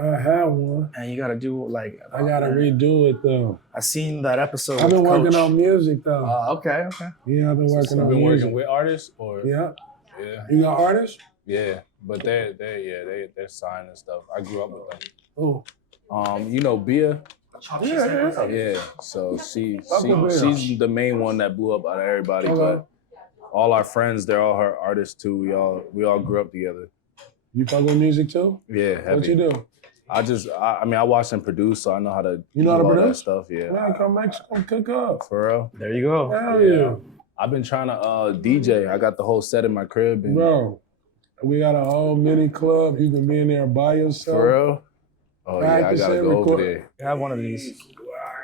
I have one. And you gotta do like. I gotta redo it though. I seen that episode. I've been with working Coach. on music though. Okay. Yeah, I've been working I've on been music. working with artists or Yeah. yeah. You got artists? Yeah. But they're signed and stuff. I grew up with them. Oh. You know Bia? Yeah. Yeah. So she's the main one that blew up out of everybody. Okay. But all our friends, they're all her artists too. We all grew up together. You fuck with music too? Yeah, heavy. What you do? I watch and produce, so I know how to You know how to do all that produce? stuff. Yeah. Man, come cook up. For real. There you go. Hell yeah. I've been trying to DJ. I got the whole set in my crib. And Bro, we got a whole mini club. You can be in there by yourself. For real? Oh yeah, I Practice gotta and go over record. there. I have one of these.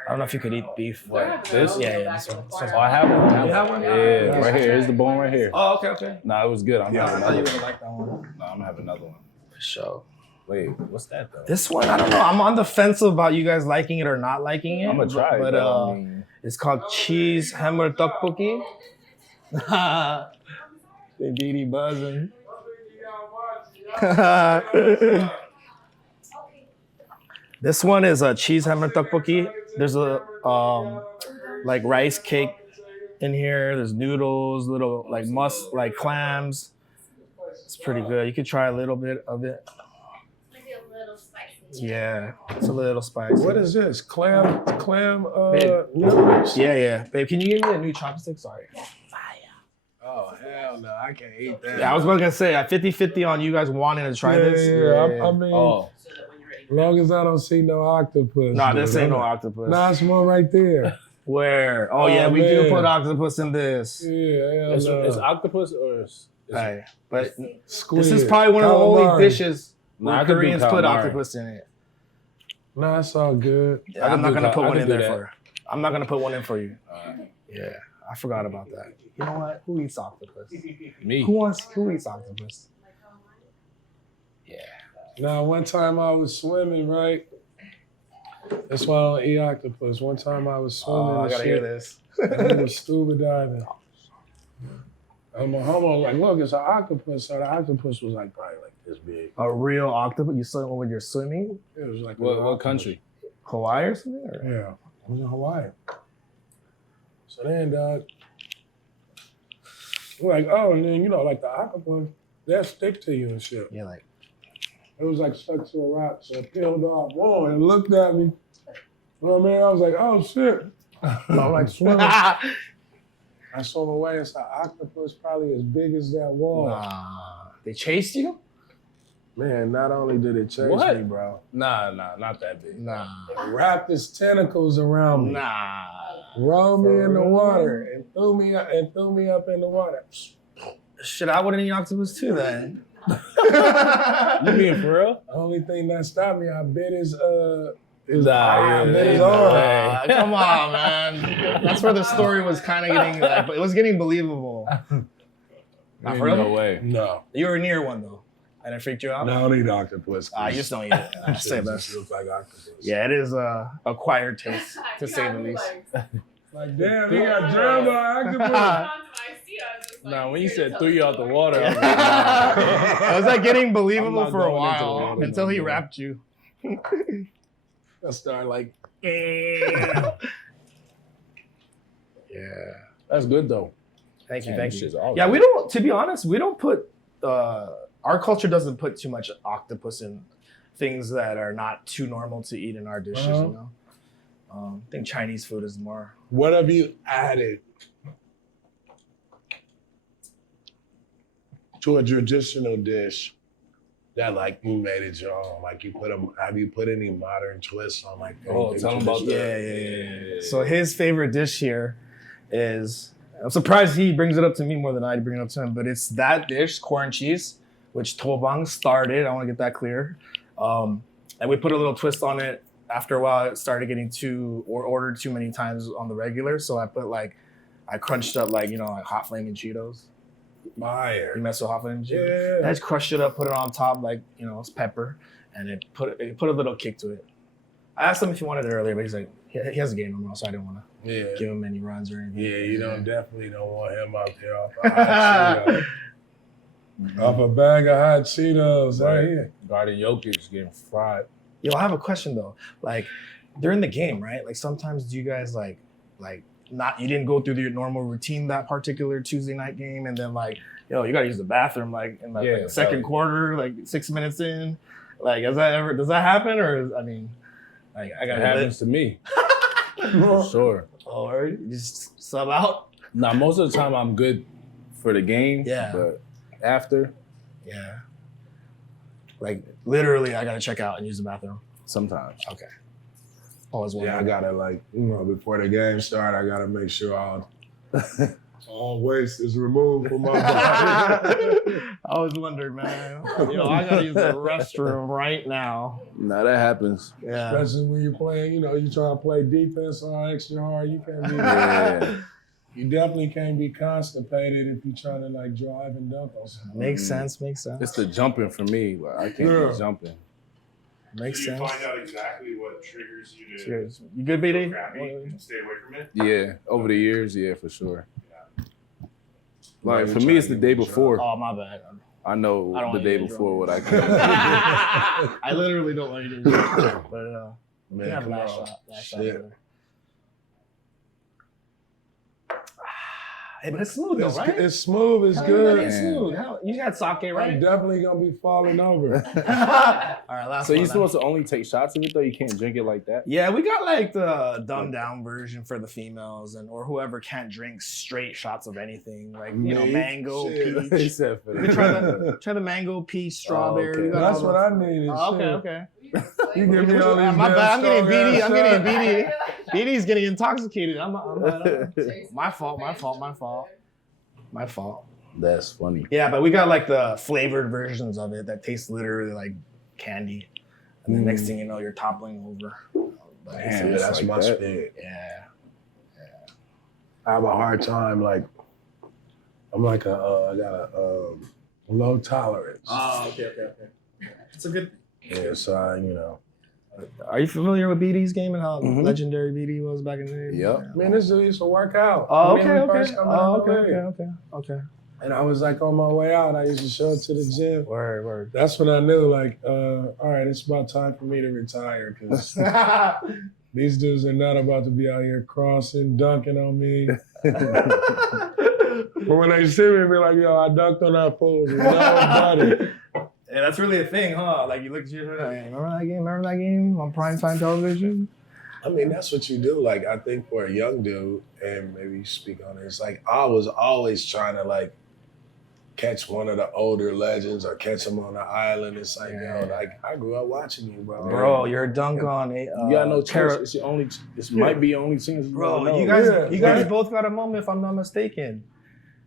I don't know if you could eat beef. What? This? Yeah, this one. Oh, I have one. You have one? Yeah, right here. Here's the bone right here. Oh, okay. Nah, it was good. I'm having I thought you another would one. like that one. Nah, I'm gonna have another one. For sure. Wait, what's that though? This one, I don't know. I'm on the fence about you guys liking it or not liking it. I'm gonna try it. But though. I mean, it's called cheese hammer tteokbokki. They BD buzzing. This one is a cheese hammer tteokbokki. There's a like rice cake in here. There's noodles, little like clams. It's pretty good. You could try a little bit of it. Maybe a little spicy. Yeah, it's a little spicy. What is this? Clam Babe. noodles? Yeah. Babe, can you give me a new chopstick? Sorry. Oh, hell no. I can't eat that. Yeah, I was gonna say, 50-50 on you guys wanting to try this. Yeah. I mean, oh, long as I don't see no octopus. Nah, this dude. ain't no octopus. Nah, it's one right there. Where? Oh, yeah, Oh, we do man. put octopus in this. Yeah, It's hell no. octopus or is Hey, but Squid. this is probably one of the only Calamari. dishes Nah, where I could do Koreans put calamari. octopus in it. Nah, it's all good. Yeah, I'm not do gonna that. put I one could in do there that. for you. I'm not gonna put one in for you. Yeah, I forgot about that. You know what? Who eats octopus? Me. Who eats octopus? Now, one time I was swimming, right? That's why I don't eat octopus. One time I was swimming Oh, I and gotta shit, hear this. and we was scuba diving. And my homo was like, look, it's an octopus. So the octopus was like probably like this big. A real octopus? You saw it when you're swimming? It was like a What octopus. country? Hawaii or something? Or? Yeah, it was in Hawaii. So then, dog, we're like, oh, and then, you know, like the octopus, they'll stick to you and shit. Yeah, like, It was like stuck to a rock, so it peeled off. Whoa, and looked at me. You know what I mean? I was like, oh shit. I'm like swimming. I swam away. It's an octopus probably as big as that wall. nah. They chased you? Man, not only did it chase What? me, bro. Nah, not that big. Nah. It wrapped its tentacles around me. Nah. Rolled me For in the real? water and threw me up in the water. Shit, I wouldn't eat octopus too then. You mean for real? The only thing that stopped me, I bit his Nah, I bit his yeah, arm. nah. Come on, man. That's where the story was kind of getting, like, but it was getting believable. Not for No real? way. No. You were near one though, and it freaked you out. No, I don't eat octopus. You just don't eat it. I say Shit that. just looks like octopus. Yeah, it is a acquired taste, to say the least. Like, damn, he got drowned by octopus. Nah, when you said threw you out the water, I was like, I was like getting I'm believable not for a going into the while water until no he more. wrapped you. I started like, Yeah. that's good though. Thank you, Man, thank this you. shit's all Yeah, good. we don't. To be honest, we don't put. Our culture doesn't put too much octopus in things that are not too normal to eat in our dishes. Uh-huh. You know, I think Chinese food is more. what have you added to a traditional dish that like you made it your own? Like have you put any modern twists on like Oh, anything tell 'em about traditional? that. So his favorite dish here is. I'm surprised he brings it up to me more than I bring it up to him, but it's that dish, corn cheese, which Toebang started. I want to get that clear. And we put a little twist on it. After a while, it started getting ordered too many times on the regular. So I crunched up like hot flaming Cheetos. Fire. You mess with hot flaming Cheetos? Yeah. I just crushed it up, put it on top like it's pepper, and it put a little kick to it. I asked him if he wanted it earlier, but he's like he has a game tomorrow, so I didn't want to Yeah. give him any runs or anything. Yeah, you definitely don't want him out there off a hot Cheetos. Off a bag of hot Cheetos right here. Garden Jokic getting fried. Yo, I have a question though. Like during the game, right? Like sometimes do you guys like you didn't go through your normal routine that particular Tuesday night game, and then like you gotta use the bathroom like in the second quarter, like 6 minutes in. Like does that happen or I It gotta happens to me. For sure. or you just sub out. Now, most of the time I'm good for the game. Yeah. But after, Yeah. Like literally, I gotta check out and use the bathroom. sometimes. Okay. Always Yeah, I wondering. gotta before the game start, I gotta make sure all waste is removed from my body. I always wondered, man. I gotta use the restroom right now. Nah, that happens. Yeah. Especially when you're playing, you try to play defense on extra hard. You can't be. Yeah. You definitely can't be constipated if you're trying to like drive and dunk on something. Makes sense. Makes sense. It's the jumping for me. Like, I can't Yeah. be jumping. Makes Do you sense. find out exactly what triggers you to Cheers. You good, go BD? crappy and stay away from it? Yeah, over the years, yeah, for sure. Like Yeah, for you me, it's trying the to day get before. Oh, my bad. I know I don't the wanna day get before what drunk. I can. I literally don't want you to do that. But you Man, have come last on. shot. Last Shit. shot. Brother. Hey, but it's smooth though, It's, right? it's smooth. It's Hell, good. It's smooth. Hell, you got sake, I'm right? definitely gonna be falling over. All right, last So one. you're supposed to only take shots of it though? You can't drink it like that? Yeah, we got like the dumbed down version for the females or whoever can't drink straight shots of anything, like Me? mango, Shit. peach. said for We try the mango, peach, strawberry. okay. We got That's all what the- I needed. Oh, okay, shit. okay. We You give me all these My bad. I'm getting damn BD. I'm strong ass getting shots. BD. BD's getting intoxicated. My fault. That's funny. Yeah, but we got like the flavored versions of it that taste literally like candy. And the next thing you know, you're toppling over. But Man, It's that's like my that. speed. yeah. I have a hard time, like, I'm like I got a low tolerance. Oh, okay. It's a good. Yeah, so Are you familiar with BD's game and how Mhm. legendary BD was back in the day? Yep. man, this dude used to work out. Oh, When he first come out of the league. Okay. And I was like on my way out, I used to show up to the gym. Word. That's when I knew, like, all right, it's about time for me to retire because these dudes are not about to be out here crossing, dunking on me. But when they see me, be like, yo, I dunked on that fool. No, buddy. Yeah, that's really a thing, huh? Like you look at you, like, remember that game on primetime television? I mean, that's what you do. Like, I think for a young dude, and maybe you speak on it, it's like I was always trying to like catch one of the older legends or catch them on the island. It's like, yo, like I grew up watching you, bro. Bro, you're a dunk on a. You got no chance. It's your only. This might be your only chance. Bro, you Yeah, guys right? both got a moment, if I'm not mistaken.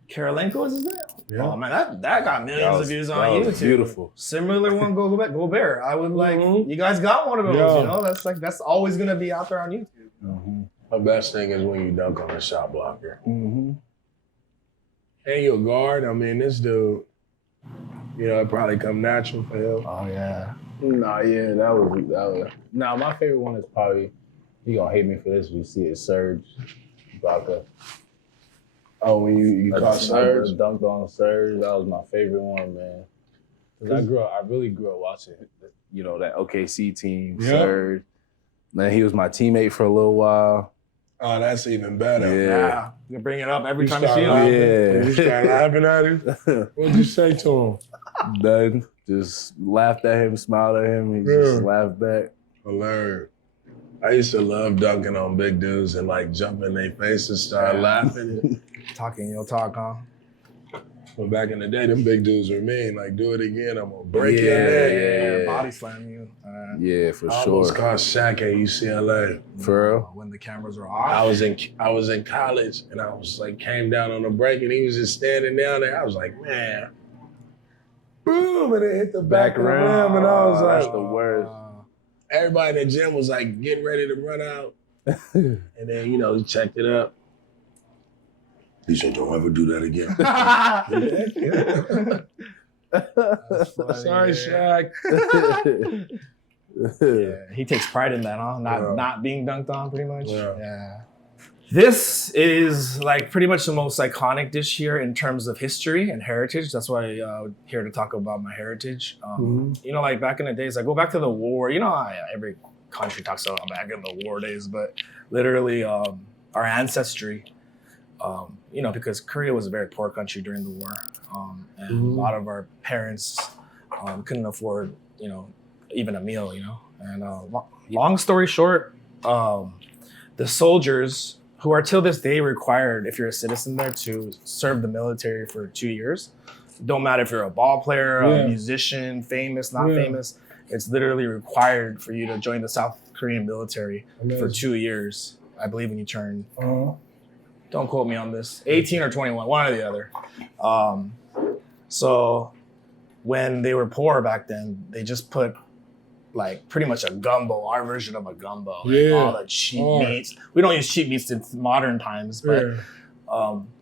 Karolinko is his name? Yeah. Oh man, that got millions of views on YouTube. Beautiful. Similar one, Go Bear. I would like. Mhm. You guys got one of those. Yeah. You know, that's always gonna be out there on YouTube. Mm-hmm. The best thing is when you dunk on a shot blocker. Mm-hmm. And you're a guard. I mean, this dude, it probably come natural for him. Oh yeah. Nah, yeah, that was. Nah, my favorite one is probably. You gonna hate me for this? We see it, Serge Ibaka. Oh, when you caught Serge? Dunked on Serge. That was my favorite one, man. Because I really grew up watching, that OKC team, Yeah. Serge. Man, he was my teammate for a little while. Oh, that's even better. Yeah. You bring it up every You time you start see him. laughing. Yeah. You start laughing at him. What'd you say to him? Done. Just laughed at him, smiled at him. He just laughed back. Hilarious. I used to love dunking on big dudes and like jump in their face and start laughing. Talking your talk, huh? But back in the day, them big dudes were mean. Like, do it again, I'm gonna break your neck. Yeah. Body slam you. Yeah, for I sure. almost caught Shaq at UCLA. For real? When the cameras are I off. was in college and I was like came down on a break and he was just standing down there. I was like, man, boom, and it hit the back of the rim and I was That's like, the worst. everybody in the gym was like getting ready to run out. And then, he checked it up. He said, don't ever do that again. Sorry, Shaq. Yeah, he takes pride in that, huh? Not being dunked on, pretty much. Yeah. This is like pretty much the most iconic dish here in terms of history and heritage. That's why I'm here to talk about my heritage. Like back in the days, I go back to the war. How every country talks about back in the war days, but literally our ancestry. Because Korea was a very poor country during the war, and a lot of our parents couldn't afford, even a meal, And long story short, the soldiers who are till this day required, if you're a citizen there, to serve the military for 2 years. Don't matter if you're a ball player, a musician, famous, not famous. It's literally required for you to join the South Korean military for 2 years. I believe when you turn. Don't quote me on this. 18 or 21, one or the other. So when they were poor back then, they just put like pretty much a gumbo, our version of a gumbo. Like all the cheap meats. We don't use cheap meats in modern times, but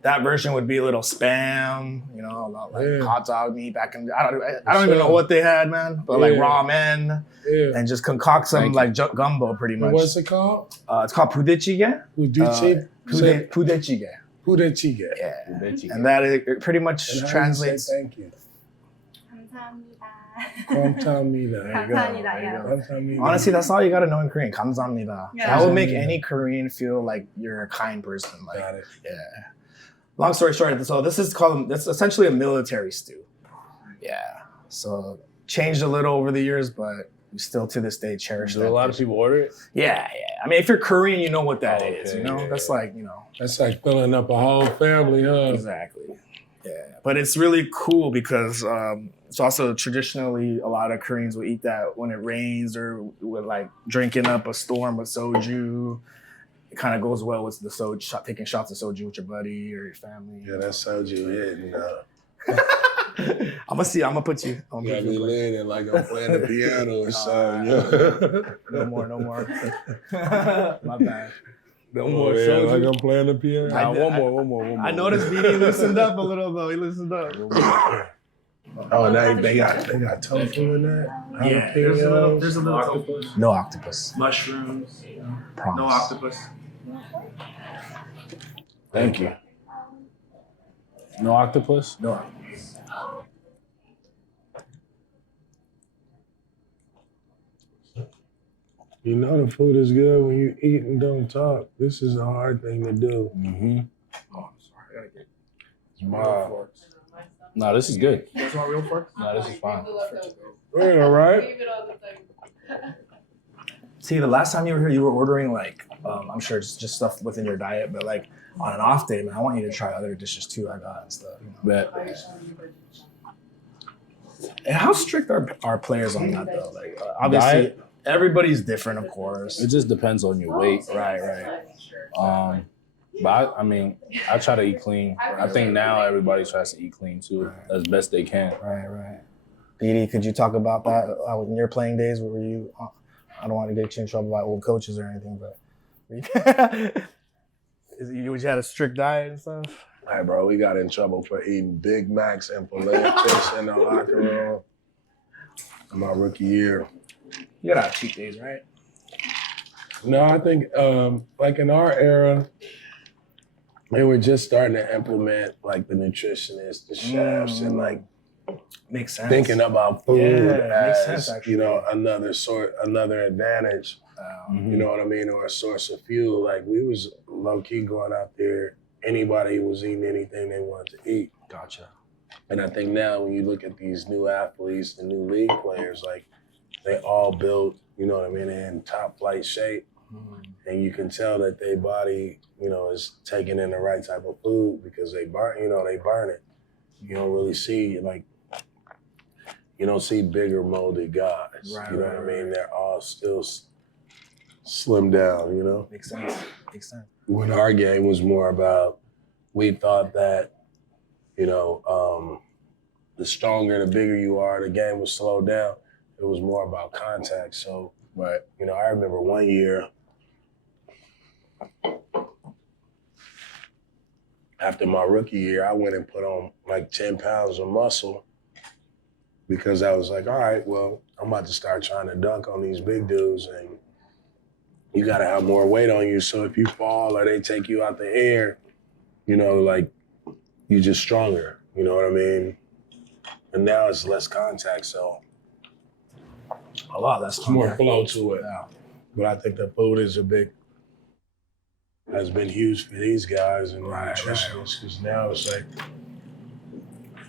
that version would be a little spam, a lot like hot dog meat back in. I don't even know what they had, man. But like ramen and just concoct some gumbo, pretty much. What's it called? It's called pudechige. Pudechige. Pudechige. Yeah. And that it pretty much translates. Thank you. 감사합니다. 감사합니다. Honestly, that's all you gotta know in Korean. 감사합니다. Yeah. That would make any Korean feel like you're a kind person. Like, Got it. yeah. Long story short, so this is it's essentially a military stew. Yeah. So changed a little over the years, but we still to this day cherish Do that a lot dish. of people order it? Yeah. I mean, if you're Korean, you know what that is. Okay, That's like, That's like filling up a whole family, huh? Exactly. Yeah. But it's really cool because it's also traditionally a lot of Koreans will eat that when it rains or with like drinking up a storm with soju. It kind of goes well with the soju, taking shots of soju with your buddy or your family. Yeah, that's soju hitting. I'm gonna put you. I'm You gonna got me put you. leaning like I'm playing the piano or something. No more. My bad. No more more soju. like I'm playing the piano. Nah, one more. I noticed BD loosened up a little though. He loosened up. Oh, now they got tofu in that. Yeah, there's a little octopus. No octopus. Mushrooms. Prawns. No octopus. Thank you. No octopus? No octopus. You know the food is good when you eat and don't talk. This is a hard thing to do. Mm-hmm. Oh, I'm sorry. I gotta get Wow. No, this is good. You guys want real forks? No, this is fine. We're all right. See, the last time you were here, you were ordering like, I'm sure it's just stuff within your diet, but like on an off day, man, I want you to try other dishes too I got and stuff. You know? Bet. And how strict are players on that though? Like, obviously, Diet? everybody's different, of course. It just depends on your weight. Right. But I mean, I try to eat clean. I think now everybody tries to eat clean too, as best they can. Right. Didi, could you talk about that in your playing days? Were you? I don't want to get you in trouble by old coaches or anything, but you had a strict diet and stuff. Hey, bro, we got in trouble for eating Big Macs and filet of fish in the locker room my rookie year. You gotta have cheat days, right? No, I think like in our era, they were just starting to implement like the nutritionists, the chefs, and like Makes sense. thinking about food Yeah, makes as sense, actually. you know another advantage. You know what I mean, or a source of fuel. Like we was low key going out there. Anybody was eating anything they wanted to eat. Gotcha. And I think now when you look at these new athletes, the new league players, like they all built, you know what I mean, in top flight shape. And you can tell that their body, you know, is taking in the right type of food because they burn it. You don't really see you don't see bigger molded guys. Right, you know right, what I mean? They're all still slim down, you know? Makes sense. When our game was more about, we thought that, you know, the stronger, the bigger you are, the game would slow down. It was more about contact. So, you know, I remember one year, after my rookie year, I went and put on like 10 pounds of muscle because I was like, all right, well, I'm about to start trying to dunk on these big dudes and you got to have more weight on you. So if you fall or they take you out the air, you know, like you're just stronger, you know what I mean? And now it's less contact, so A lot. That's more flow to it. Yeah. But I think the food has been huge for these guys and nutritionists because now it's like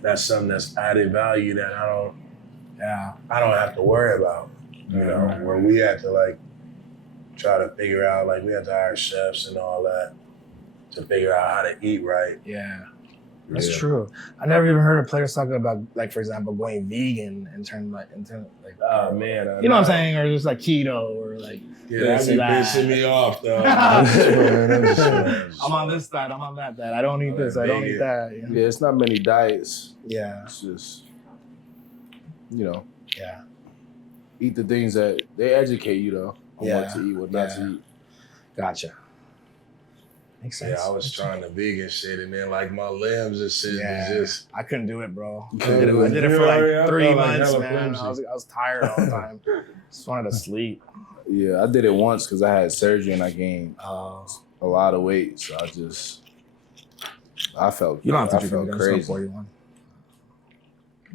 that's something that's added value that I don't have to worry about. You know, where we had to like try to figure out, like we had to hire chefs and all that to figure out how to eat right. Yeah. That's true. I never even heard of players talking about, like, for example, going vegan in terms like, Oh man, you know what I'm saying, or just like keto or like. Yeah, that be pissing me off though. I'm on this side. I'm on that side. I don't eat this. I don't eat that. You know? Yeah, it's not many diets. Yeah. It's just, you know, Yeah. eat the things that they educate you though on Yeah. what to eat, what not to eat. Gotcha. Makes sense. Yeah, I was trying the vegan shit and then like my limbs and shit was just. I couldn't do it, bro. I couldn't do it. did it for Yeah, like I 3 felt like months, hella man. I flimsy. was tired all the time. Just wanted to sleep. Yeah, I did it once because I had surgery and I gained a lot of weight. So I felt You don't have to I drink felt it. crazy. 41.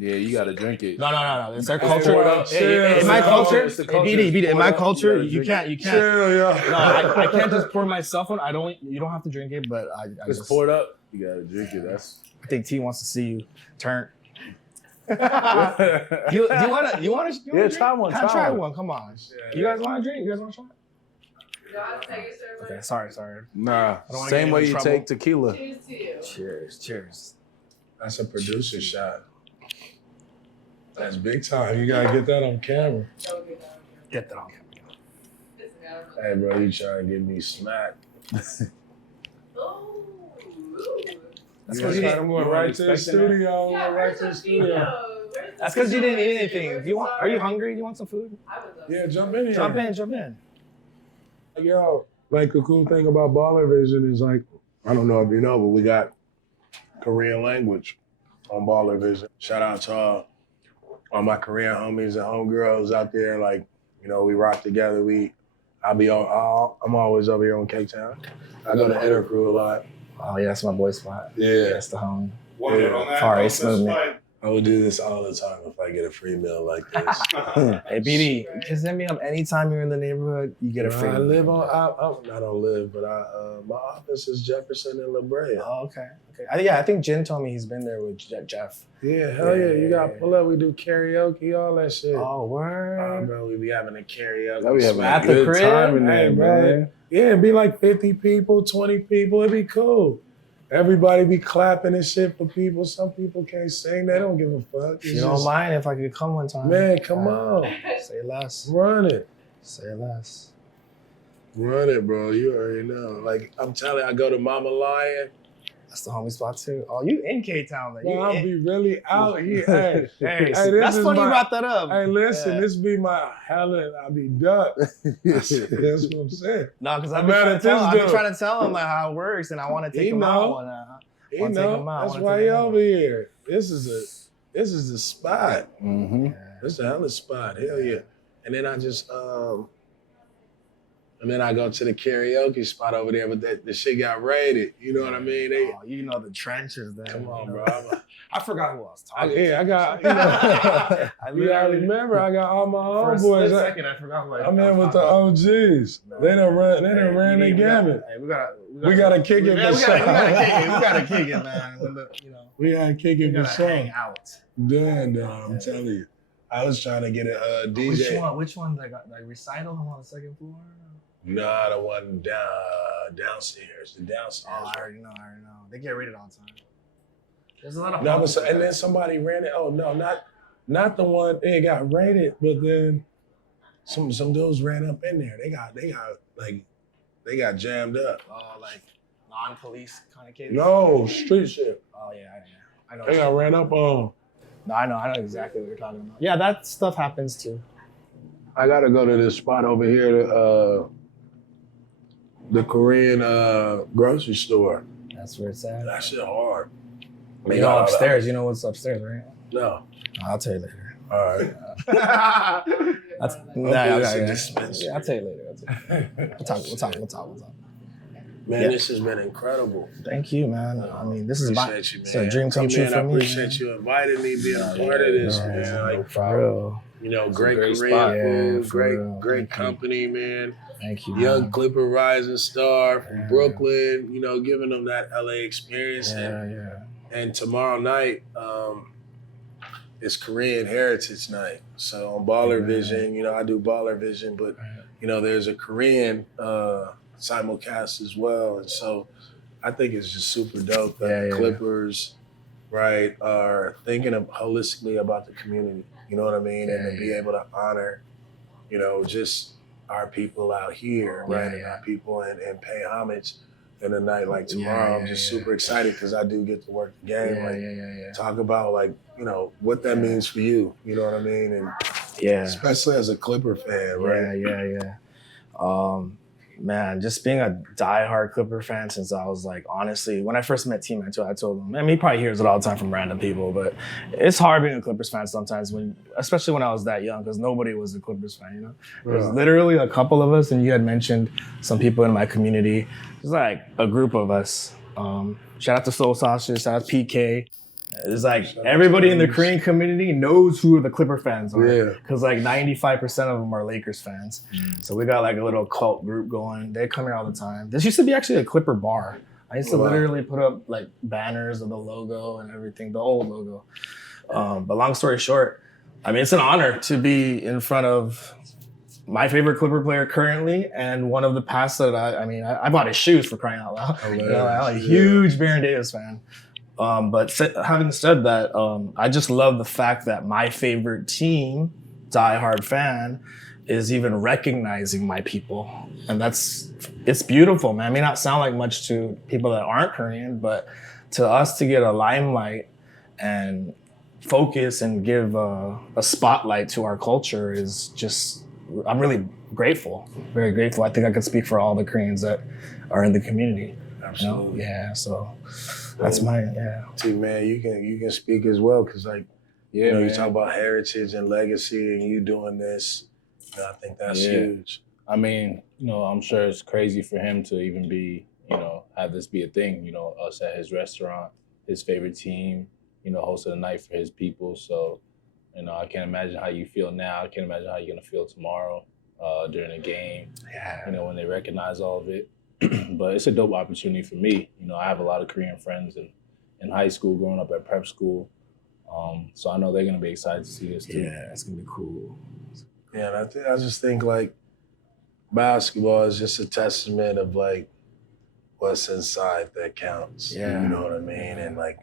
Yeah, you gotta drink it. No. It's their Hey, culture. what up, In my Sid? culture, It's the culture. beat it. In my You culture, gotta you drink can't. Yeah. No, I can't just pour myself one. You don't have to drink it, but I Just just pour it up. You gotta drink it. That's. I think T wants to see you turn. You want to? Yeah, try one. Try one. Come on. You guys want to drink? You guys want to try? Okay. Sorry. Nah, I don't wanna get same you way in you trouble. take tequila. Cheers. That's a producer shot. That's big time. You gotta get that on camera. Get that on camera. Hey, bro, you trying to get me smacked? Oh, That's You because you I'm didn't. going right to the studio. yeah, Right to the studio. That's because you didn't eat anything. Are you hungry? You want some food? Yeah, jump in here. Jump in. Yo, like the cool thing about Baller Vision is like, I don't know if you know, but we got Korean language on Baller Vision. Shout out to all my Korean homies and homegirls out there. Like, you know, we rock together. I'm always over here on K-Town. I go to Intercrew a lot. Oh yeah, that's my boy spot. Yeah. That's the home. One note on that. Far don't East movement. specify- I would do this all the time if I get a free meal like this. Hey BD, just hit me up anytime you're in the neighborhood. You get a free. I live on. I don't live, but my office is Jefferson and La Brea. Oh, okay. I think Jin told me he's been there with Jeff. Yeah, hell yeah. You got to pull up. We do karaoke, all that shit. Oh, word. Bro, we be having a karaoke. I be having At a the good crib? time in Hey, there, bro. man. Yeah, it'd be like 50 people, 20 people. It'd be cool. Everybody be clapping and shit for people. Some people can't sing. They don't give a fuck. It's You don't just, mind if I could come one time? man, come on. Say less. Run it. Say less. Run it, bro. You already know. Like, I'm telling you, I go to Mama Lion. That's the homie spot too. Oh, you in K-Town, man. Well, I'll be really out here. Hey, Hey, this that's is funny you my- brought that up. Hey, listen, Yeah. this be my Helen. I'll be duck. That's what I'm saying. No, because I'm I've been mad trying at to tell this I've been dude. trying to tell him like how it works, and I want to take He him know. out. You Wanna take know, him out, that's wanna why take he him out. over here. This is the spot. Mm-hmm. This the hella spot. Hell yeah. And then I just and then I go to the karaoke spot over there, but the shit got raided. You know what I mean? They, Oh, you know the trenches there. come on, you know. bro. I forgot who I was talking to. I got, you know, I you gotta remember, I got all my for a homeboys. split second, I forgot who I I'm in was with the talking OGs. They done ran the gamut. Hey, We gotta kick it Yeah, for we gotta sure. kick it. We gotta kick it, man. When the, you know, We gotta kick we it for gotta hang sure. out. Damn, I'm telling you. I was trying to get a DJ. Which one? Like recital? I'm on the second floor. Nah, the one downstairs. The downstairs. Oh, I already know. They get rated all the time. There's a lot of. No, but and then somebody ran it. Oh no, not the one. It got raided, but then some dudes ran up in there. They got jammed up. Like non-police kind of cases. No, street shit. Oh yeah, I know. They got ran up on. No, I know exactly what you're talking about. Yeah, that stuff happens too. I gotta go to this spot over here, the Korean grocery store. That's where it's at. That shit hard. You know upstairs. You know what's upstairs, right? No. I'll tell you later. All right. That's, it's a dispensary. Yeah, I'll tell you later. We'll talk. Man, Yeah. this has been incredible. Thank you, man. I mean, this is Appreciate you, it's man. a dream come true Man, for I me. appreciate you inviting me, being a part of this, man. Like, For real. you know, It's a great great Korean spot. food, Yeah, for real. great Thank you. company, man. Thank you. Young man. Clipper rising star from Yeah. Brooklyn, you know, giving them that LA experience. Yeah. And tomorrow night is Korean Heritage Night. So on Baller Vision, you know, I do Baller Vision, but you know, there's a Korean simulcast as well. And so I think it's just super dope that Yeah, the yeah. Clippers, right, are thinking of holistically about the community. You know what I mean? And to be able to honor, you know, just our people out here, Yeah, right? And yeah. our people and pay homage in a night like tomorrow. I'm just super excited because I do get to work the game. Like, talk about like, you know, what that means for you. You know what I mean? And Yeah. especially as a Clipper fan, right? Yeah. Man, just being a diehard Clipper fan since I was like, honestly, when I first met T-Man too, I told him, I mean, he probably hears it all the time from random people, but it's hard being a Clippers fan sometimes especially when I was that young, because nobody was a Clippers fan, you know? There's literally a couple of us, and you had mentioned some people in my community. There's like a group of us. Shout out to Soul Sausage, shout out to PK. It's like everybody in the Korean community knows who the Clipper fans are. Yeah. Because like 95% of them are Lakers fans. So we got like a little cult group going. They come here all the time. This used to be actually a Clipper bar. I used to literally put up like banners of the logo and everything, the old logo. But long story short, I mean, it's an honor to be in front of my favorite Clipper player currently, and one of the past that I bought his shoes for crying out loud. You know, I'm a huge Baron Davis fan. But having said that, I just love the fact that my favorite team, diehard fan, is even recognizing my people. And it's beautiful, man. It may not sound like much to people that aren't Korean, but to us to get a limelight and focus and give a spotlight to our culture is just, I'm really grateful, very grateful. I think I could speak for all the Koreans that are in the community. Absolutely. You know? Yeah, so that's my, See, man, you can speak as well, because like, Yeah, you man. talk about heritage and legacy and you doing this, I think that's huge. I mean, I'm sure it's crazy for him to even be, have this be a thing, us at his restaurant, his favorite team, hosting a night for his people. So, I can't imagine how you feel now. I can't imagine how you're going to feel tomorrow during a game, when they recognize all of it. But it's a dope opportunity for me. I have a lot of Korean friends in high school, growing up at prep school. So I know they're going to be excited to see this too. Yeah, it's going to be cool. Yeah, and I just think like basketball is just a testament of like what's inside that counts. Yeah. You know what I mean? And like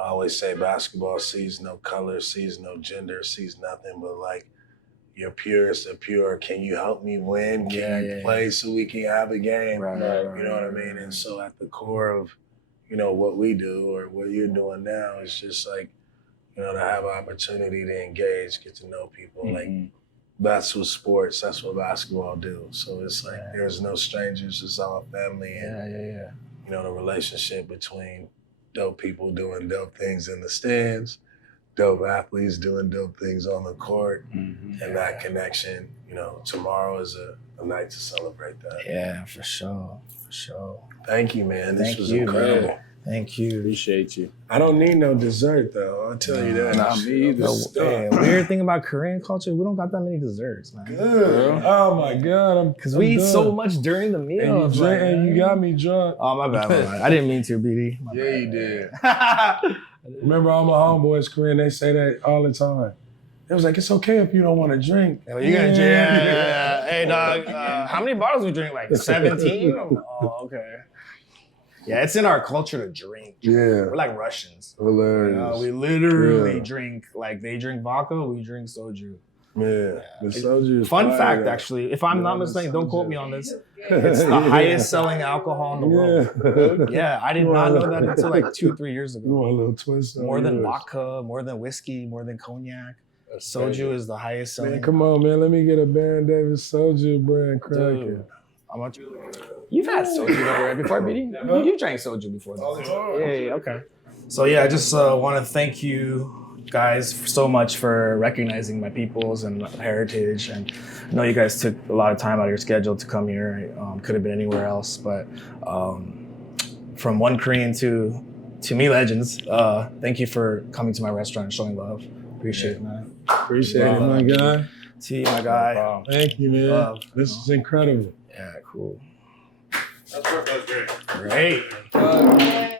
I always say, basketball sees no color, sees no gender, sees nothing but like you're purest of pure. Can you help me win? Can you play so we can have a game? Right, you know what I mean? And so at the core of, what we do or what you're doing now is just like, to have an opportunity to engage, get to know people. Mm-hmm. Like that's what sports, that's what basketball do. So it's like there's no strangers, it's all family. And, the relationship between dope people doing dope things in the stands, dope athletes doing dope things on the court, and that connection, tomorrow is a night to celebrate that. Yeah, for sure. Thank you, man. This Thank was you, incredible. man. Thank you. Appreciate you. I don't need no dessert though. I'll tell you that. Nah, me either. Hey, weird thing about Korean culture, we don't got that many desserts, man. Good. Oh my God. Because we eat so much during the And meal. you got me drunk. Oh, my bad. I didn't mean to, BD. My Yeah, bad. you did. Remember all my homeboys Korean, they say that all the time. It was like, it's okay if you don't want to drink. You're gonna drink. Yeah. Hey, dog, how many bottles we drink? Like 17? Oh, okay. Yeah, it's in our culture to drink. Yeah. We're like Russians. Hilarious. We literally drink, like they drink vodka, we drink soju. Yeah. The soju is Fun fire, fact, though. actually, if I'm not mistaken, don't quote me on this. Yeah. It's the highest selling alcohol in the world. Yeah, I did not know that until like 2-3 years You ago. want a little twist on More than yours. vodka, more than whiskey, more than cognac. Soju is the highest selling. Man, come on, man. Let me get a Baron Davis soju brand cracker. Dude, how much? You've had soju before, BD? You drank soju before. All the time. Yeah, okay. So yeah, I just want to thank you guys so much for recognizing my peoples and heritage. And I know you guys took a lot of time out of your schedule to come here. Could have been anywhere else, but from one Korean to me legends, thank you for coming to my restaurant and showing love. Appreciate it, man. Appreciate it, my guy. See you, my guy. Thank you, man. Love. This is incredible. Yeah, cool. That's perfect. That was great. Great.